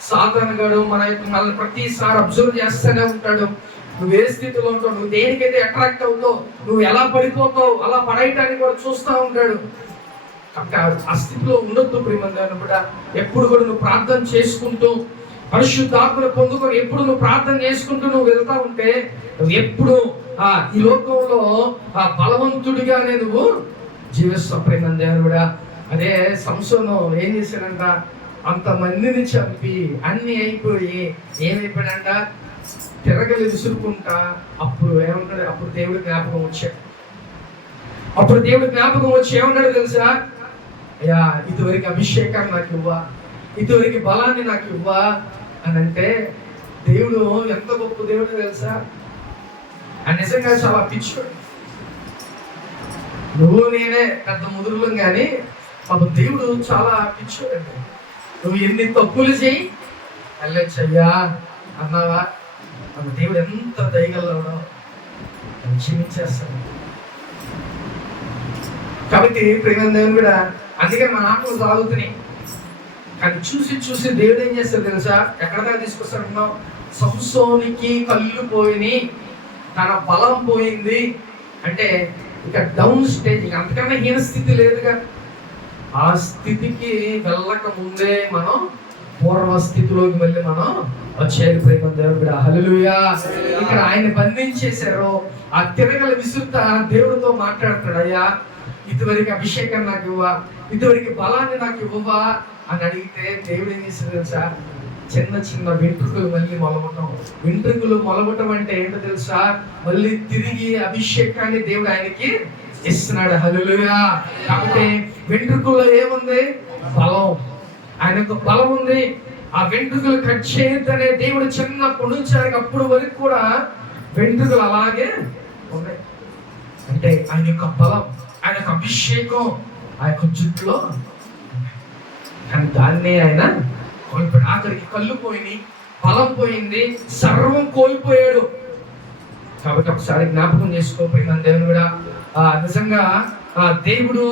సాతాను గాడు మనల్ని ప్రతిసారి అబ్జర్వ్ చేస్తూనే ఉంటాడు. నువ్వు ఏ స్థితిలో ఉంటావు, నువ్వు దేనికైతే అట్రాక్ట్ అవుతావు, నువ్వు ఎలా పడిపోతావు, అలా పడేయటానికి కూడా చూస్తూ ఉంటాడు. ఆ స్థితిలో ఉండొద్దు ప్రేమంగా. ఎప్పుడు కూడా నువ్వు ప్రార్థన చేసుకుంటూ పరిశుద్ధాత్మను పొందుకొని ఎప్పుడు నువ్వు ప్రార్థన చేసుకుంటూ నువ్వు వెళ్తా ఉంటే నువ్వు ఎప్పుడు ఈ లోకంలో బలవంతుడిగానే నువ్వు జీవిస్తావు ప్రేమ దేవుడా. అదే సంసోను ఏం చేశాడంట? అంతమందిని చంపి అన్ని అయిపోయి ఏమైపోయాడంట? తిరగలి విసురుకుంటా. అప్పుడు ఏమన్నాడు? అప్పుడు దేవుడి జ్ఞాపకం వచ్చాడు. అప్పుడు దేవుడి జ్ఞాపకం వచ్చి ఏమన్నాడు తెలుసా? అయ్యా, ఇదివరకు అభిషేకాన్ని నాకు ఇవ్వా, ఇదివరకు బలాన్ని నాకు ఇవ్వా అని అంటే, దేవుడు ఎంత గొప్ప దేవుడు తెలుసా? ఆయన నిజంగా చాలా పిచ్చోడు. నువ్వు నేనే పెద్ద ముదురులం కానీ పాపం దేవుడు చాలా పిచ్చోడండి. నువ్వు ఎన్ని తప్పులు చేయి వెళ్ళొచ్చయ్యా అన్నావా, మన దేవుడు ఎంత దయగలడో క్షమించేస్తాడు. కాబట్టి ప్రేమ దేవుని కూడా అందుకే మన ఆటలు సాగుతున్నాయి. కానీ చూసి దేవుడు ఏం చేస్తాడు తెలుసా? ఎక్కడ దాకా తీసుకొస్తాడు? సంసోనికి కళ్ళు పోయినాయి, తన బలం పోయింది అంటే ఇక డౌన్ స్టేజ్, అంతకన్నా హీన స్థితి లేదుగా. ఆ స్థితికి వెళ్ళక ముందే మనం పూర్వ స్థితిలోకి మళ్ళీ మనం వచ్చేది ప్రేమ దేవుడు. హల్లెలూయా. ఇక్కడ ఆయన బంధించేశారు. ఆ తిరగల విసురుత దేవుడితో మాట్లాడుతాడు. అయ్యా, ఇదివరకు అభిషేకం నాకు ఇవ్వా, ఇదివరకు బలాన్ని నాకు ఇవ్వవా అని అడిగితే దేవుడు ఏం చేశాడు తెలుసా? చిన్న చిన్న వెంట్రుకలు మళ్ళీ మొలగటం. వెంట్రుకలు మొలగటం అంటే ఏంటో తెలుసా? మళ్ళీ తిరిగి అభిషేకాన్ని దేవుడు ఆయనకి ఇస్తున్నాడు. హల్లెలూయా. కాబట్టి వెంట్రుకల్లో ఏముంది? బలం. ఆయనకు బలం ఉంది. ఆ వెంట్రుకలు కట్ చేయొద్దనే దేవుడు చిన్నప్పటి నుంచి ఆయనకు అప్పుడు వరకు కూడా వెంట్రుకలు అలాగే ఉన్నాయి. అంటే ఆయన యొక్క బలం, ఆయన యొక్క అభిషేకం ఆ యొక్క జుట్టులో. కానీ దాన్నే ఆయన కోల్పోయాడు. ఆఖరికి కళ్ళు పోయినాయి, బలం పోయింది, సర్వం కోల్పోయాడు. కాబట్టి ఒకసారి జ్ఞాపకం చేసుకోపోయిన దేవుని కూడా నిజంగా దేవుడు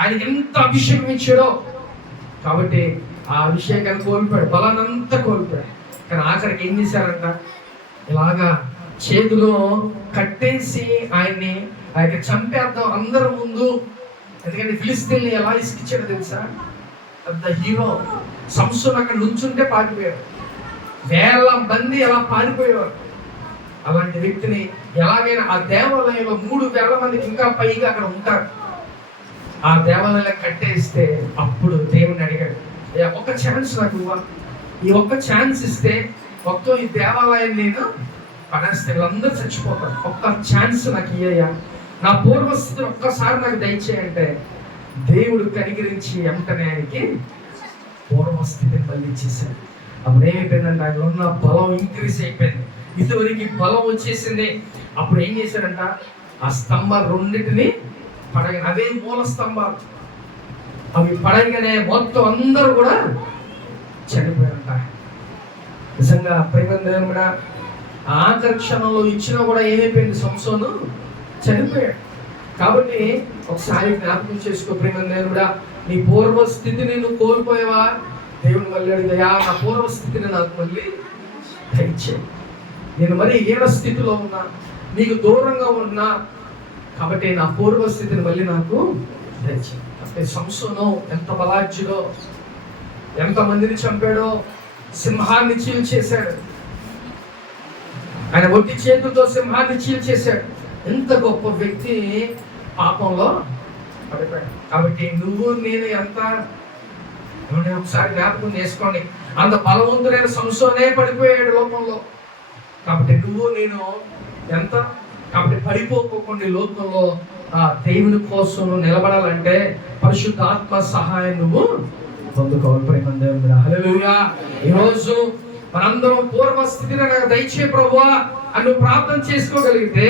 ఆయన ఎంత అభిషేకం ఇచ్చాడో. కాబట్టి ఆ అభిషేకాన్ని కోల్పోయాడు, బలాన్నంతా కోల్పోయాడు. కానీ ఆఖరికి ఏం చేశారంట? ఇలాగా చేతిలో కట్టేసి ఆయన్ని ఆయన చంపేద్దాం అందరి ముందు. ఎందుకంటే ఫిలిస్తీన్ని ఎలా ఇసుకిచ్చాడో తెలుసా? పెద్ద హీరో సంసోను అక్కడ నుంచుంటే పారిపోయాడు. వేల మంది అలా పారిపోయేవారు. అలాంటి వ్యక్తిని ఎలాగైనా ఆ దేవాలయంలో 3,000 మందికి ఇంకా పైగా అక్కడ ఉంటారు. ఆ దేవాలయంలో కట్టేస్తే అప్పుడు దేవుడిని అడిగాడు, ఒక్క ఛాన్స్ నాకు ఇవ్వ, ఈ ఒక్క ఛాన్స్ ఇస్తే మొత్తం ఈ దేవాలయం నేను పడేస్తే వీళ్ళందరూ చచ్చిపోతారు. ఒక్క ఛాన్స్ నాకు ఇయ్యా, నా పూర్వస్థితిని ఒక్కసారి నాకు దయచేయంటే దేవుడు కనికరించి వెంటనే ఆయనకి పూర్వస్థితిని మళ్ళీ ఇచ్చేసాడు. అప్పుడు ఏమైపోయిందంటే ఆయన ఉన్న బలం ఇంక్రీజ్ అయిపోయింది. ఇదివరకు బలం వచ్చేసింది. అప్పుడు ఏం చేశాడంట? ఆ స్తంభాలు రెండింటిని పడగానే, అవే మూల స్తంభాలు, అవి పడగానే మొత్తం అందరూ కూడా చనిపోయారంట. నిజంగా ప్రేమ కూడా ఆఖరి క్షణంలో ఇచ్చినా కూడా ఏమైపోయింది? సంసోను చనిపోయాడు. కాబట్టి ఒకసారి జ్ఞాపకం చేసుకో ప్రేమ కూడా, నీ పూర్వస్థితిని నువ్వు కోల్పోయావా? దేవుని మళ్ళీ అడిగా, నా పూర్వస్థితిని నాకు మళ్ళీ దయచే. నేను మరి ఏన స్థితిలో ఉన్నా, నీకు దూరంగా ఉన్నా, కాబట్టి నా పూర్వస్థితిని మళ్ళీ నాకు దయచే. అంటే సంసోను ఎంత బలాజ్యుడో, ఎంతమందిని చంపాడో, సింహాన్ని చీల్చేశాడు. ఆయన ఒట్టి చేతులతో సింహాన్ని చీల్చేశాడు. ఎంత గొప్ప వ్యక్తి పాపంలో పడిపోయాడు. కాబట్టి నువ్వు నేను ఎంత ఒకసారి జ్ఞాపకం చేసుకోండి. అంత బలవంతుడైన సంసోనే పడిపోయాడు లోకంలో. కాబట్టి నువ్వు నేను ఎంత, కాబట్టి పడిపోకుండా లోకంలో దేవుని కోసం నిలబడాలంటే పరిశుద్ధాత్మ సహాయం నువ్వు పొందుకోవాలి. ప్రేమ దేవుడా, హల్లెలూయా. ఈరోజు మనందరం పూర్వస్థితిని నాకు దయచే ప్రభువా అని నువ్వు ప్రార్థన చేసుకోగలిగితే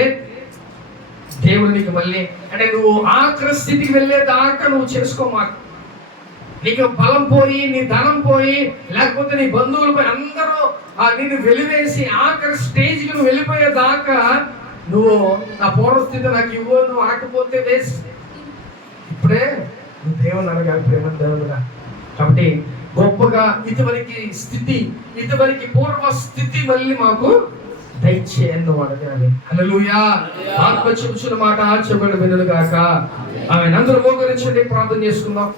దేవుడు నీకు మళ్ళీ, అంటే నువ్వు ఆఖరి స్థితికి వెళ్ళేదాకా నువ్వు చేసుకోమాక. నీకు బలం పోయి, నీ ధనం పోయి, లేకపోతే నీ బంధువులు పోయి, అందరూ నిన్ను వెలివేసి ఆఖరి స్టేజ్కి నువ్వు వెళ్ళిపోయేదాకా నువ్వు నా పూర్వస్థితి నాకు ఇవ్వు, నువ్వు ఆకపోతే వేస్ట్. ఇప్పుడే నువ్వు దేవుని అనగాలి ప్రేమ దేవుడుగా. కాబట్టి గొప్పగా ఇదివరకు స్థితి, ఇదివరకు పూర్వస్థితి మళ్ళీ మాకు దయచేయండి అడగాలి. హల్లెలూయా. ఆత్మ చెబుచున్న మాట చెప్పండి వినుగాక. ఆమె అందరూ మోకరించండి, ప్రార్థన చేసుకుందాం.